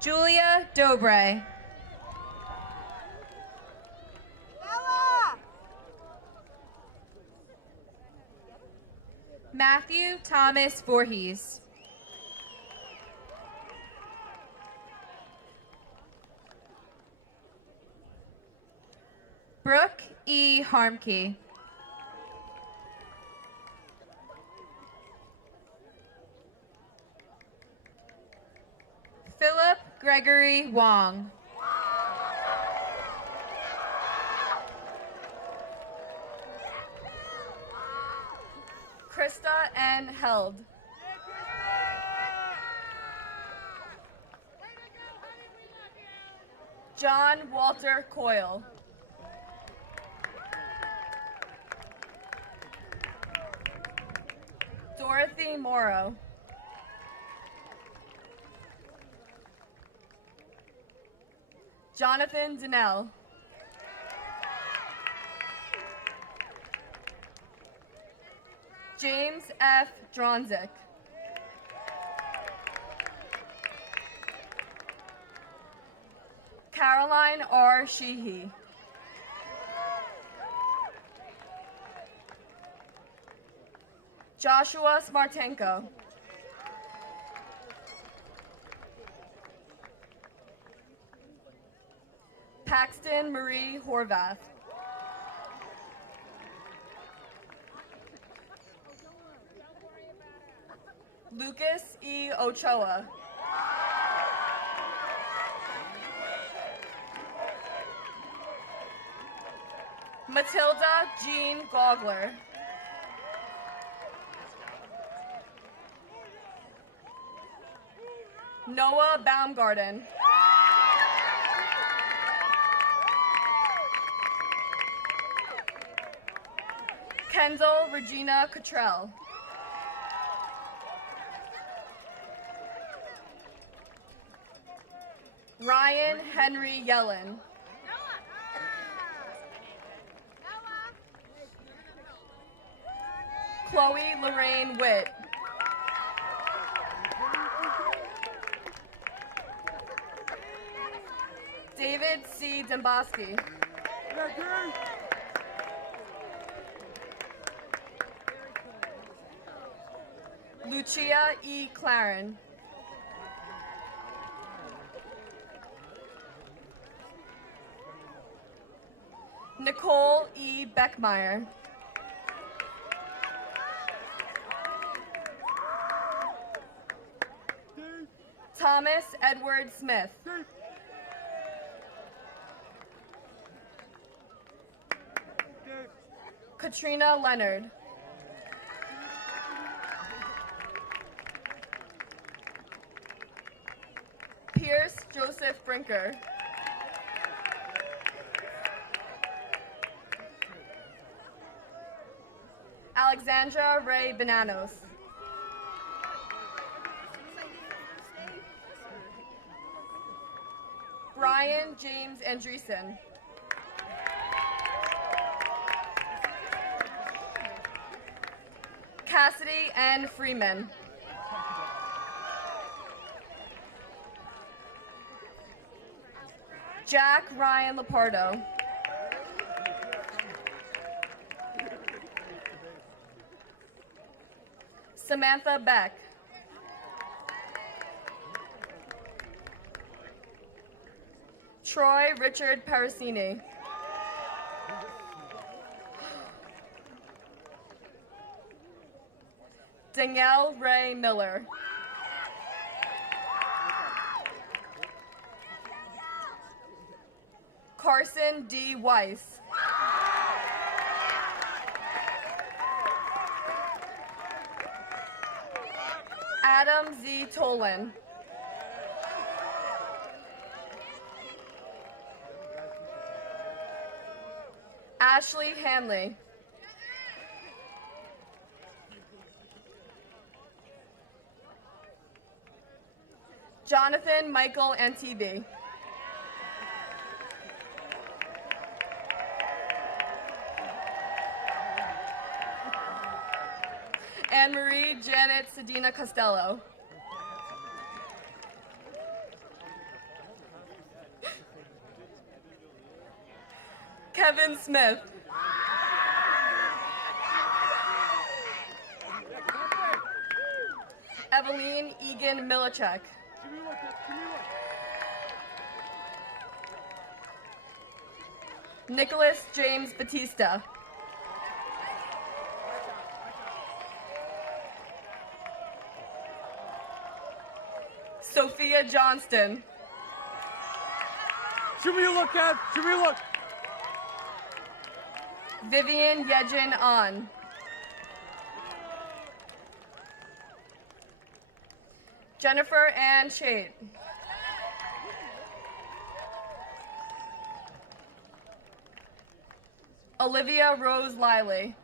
Julia Dobre. Matthew Thomas Voorhees. Brooke E. Harmkey. Philip Gregory Wong. Krista N. Held. John Walter Coyle. Dorothy Morrow. Jonathan Donnell. James F. Dronzik. Caroline R. Sheehy. Joshua Smartenko. Paxton Marie Horvath. Lucas E. Ochoa. Matilda Jean Gogler. Noah Baumgarten. Kendall Regina Cottrell. Ryan Henry Yellen. Chloe Lorraine Witt. David C. Demboski. Lucia E. Claren. Nicole E. Beckmeyer. Thomas Edward Smith. Katrina Leonard. Pierce Joseph Brinker. Alexandra Ray Bananos. Brian James Andreessen. Cassidy N. Freeman. Jack Ryan Lapardo. Samantha Beck. Troy Richard Parasini. Danielle Ray Miller. Carson D. Weiss. Adam Z. Tolan. Ashley Hanley. Jonathan Michael Antibes. Anne-Marie Janet Sedina Costello. Kevin Smith. Eveline Egan Milichek. Nicholas James Batista. Sophia Johnston. Should we look at? Should we look? Vivian Yejin An. Jennifer Ann Chait. Olivia Rose Liley.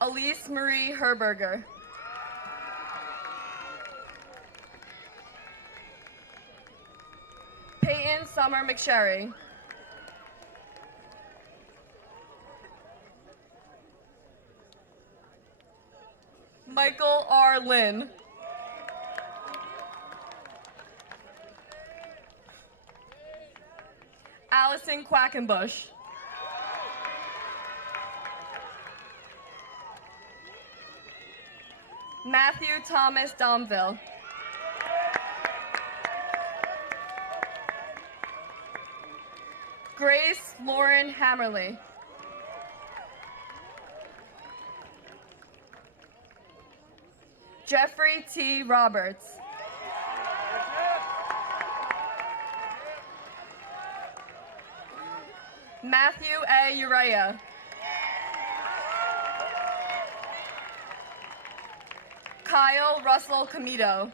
Elise Marie Herberger. Peyton Summer McSherry. Michael R. Lynn. Allison Quackenbush. Matthew Thomas Domville. Grace Lauren Hammerly. Jeffrey T. Roberts. Matthew A. Urea. Kyle Russell Comito.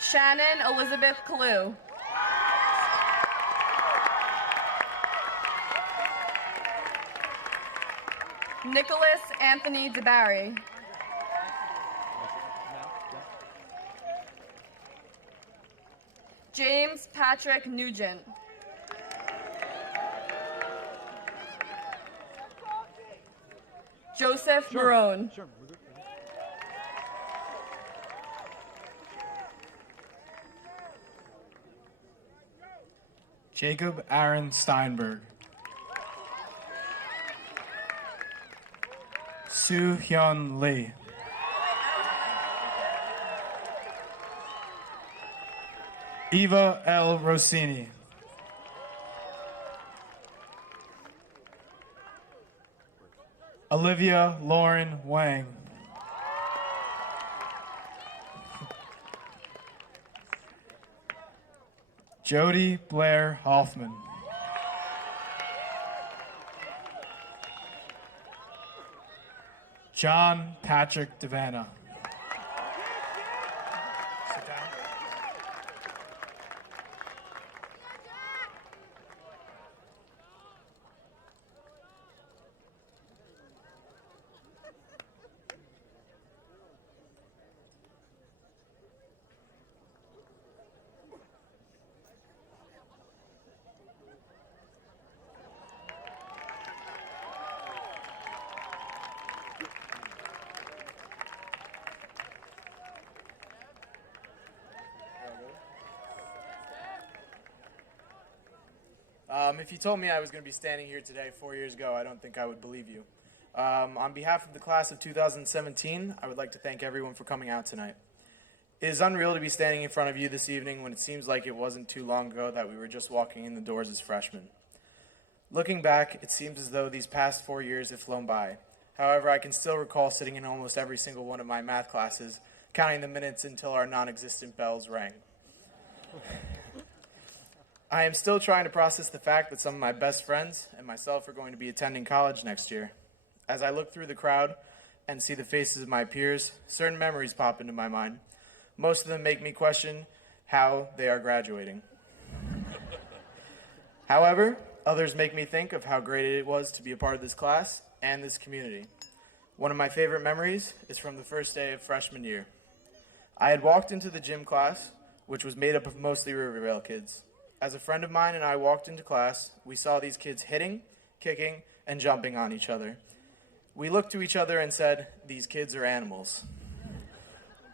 Shannon Elizabeth Kalu. Nicholas Anthony DeBarry. James Patrick Nugent. Joseph Marone. Sure. Jacob Aaron Steinberg. Soo Hyun Lee. Eva L. Rossini. Olivia Lauren Wang. Jody Blair Hoffman. John Patrick Devanna. Sit down. If you told me I was going to be standing here today 4 years ago, I don't think I would believe you. On behalf of the class of 2017, I would like to thank everyone for coming out tonight. It is unreal to be standing in front of you this evening when it seems like it wasn't too long ago that we were just walking in the doors as freshmen. Looking back, it seems as though these past 4 years have flown by. However, I can still recall sitting in almost every single one of my math classes, counting the minutes until our non-existent bells rang. I am still trying to process the fact that some of my best friends and myself are going to be attending college next year. As I look through the crowd and see the faces of my peers, certain memories pop into my mind. Most of them make me question how they are graduating. However, others make me think of how great it was to be a part of this class and this community. One of my favorite memories is from the first day of freshman year. I had walked into the gym class, which was made up of mostly Riverdale kids. As a friend of mine and I walked into class, we saw these kids hitting, kicking, and jumping on each other. We looked to each other and said, "These kids are animals."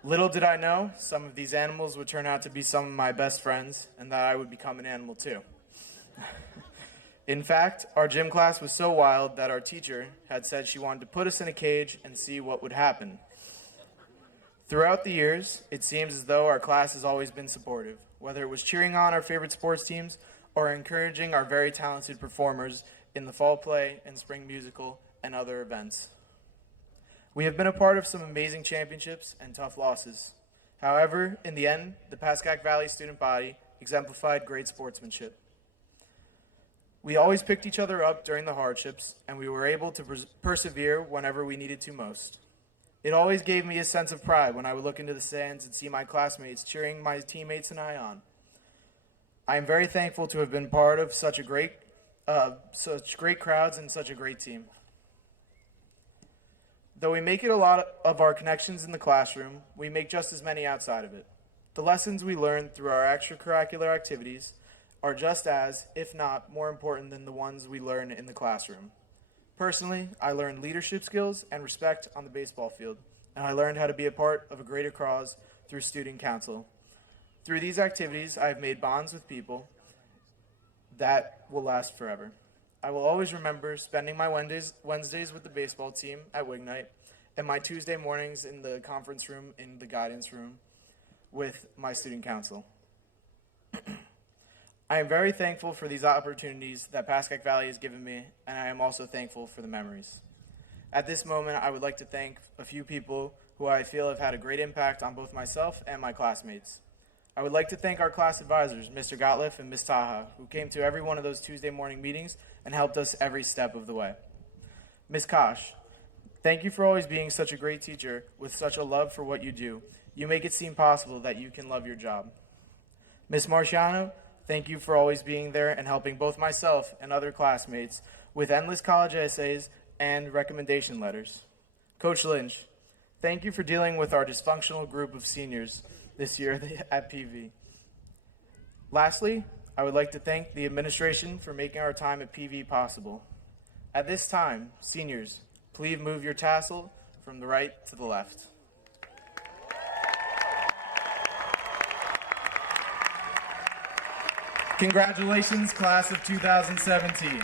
Little did I know, some of these animals would turn out to be some of my best friends, and that I would become an animal too. In fact, our gym class was so wild that our teacher had said she wanted to put us in a cage and see what would happen. Throughout the years, it seems as though our class has always been supportive, whether it was cheering on our favorite sports teams or encouraging our very talented performers in the fall play and spring musical and other events. We have been a part of some amazing championships and tough losses. However, in the end, the Pascack Valley student body exemplified great sportsmanship. We always picked each other up during the hardships, and we were able to persevere whenever we needed to most. It always gave me a sense of pride when I would look into the stands and see my classmates cheering my teammates and I on. I am very thankful to have been part of such great crowds and such a great team. Though we make it a lot of our connections in the classroom, we make just as many outside of it. The lessons we learn through our extracurricular activities are just as, if not more important than the ones we learn in the classroom. Personally, I learned leadership skills and respect on the baseball field, and I learned how to be a part of a greater cause through student council. Through these activities, I have made bonds with people that will last forever. I will always remember spending my Wednesdays with the baseball team at Wignite and my Tuesday mornings in the conference room in the guidance room with my student council. I am very thankful for these opportunities that Pascack Valley has given me, and I am also thankful for the memories. At this moment, I would like to thank a few people who I feel have had a great impact on both myself and my classmates. I would like to thank our class advisors, Mr. Gottliff and Ms. Taha, who came to every one of those Tuesday morning meetings and helped us every step of the way. Ms. Kosh, thank you for always being such a great teacher with such a love for what you do. You make it seem possible that you can love your job. Ms. Marciano, thank you for always being there and helping both myself and other classmates with endless college essays and recommendation letters. Coach Lynch, thank you for dealing with our dysfunctional group of seniors this year at PV. Lastly, I would like to thank the administration for making our time at PV possible. At this time, seniors, please move your tassel from the right to the left. Congratulations, class of 2017.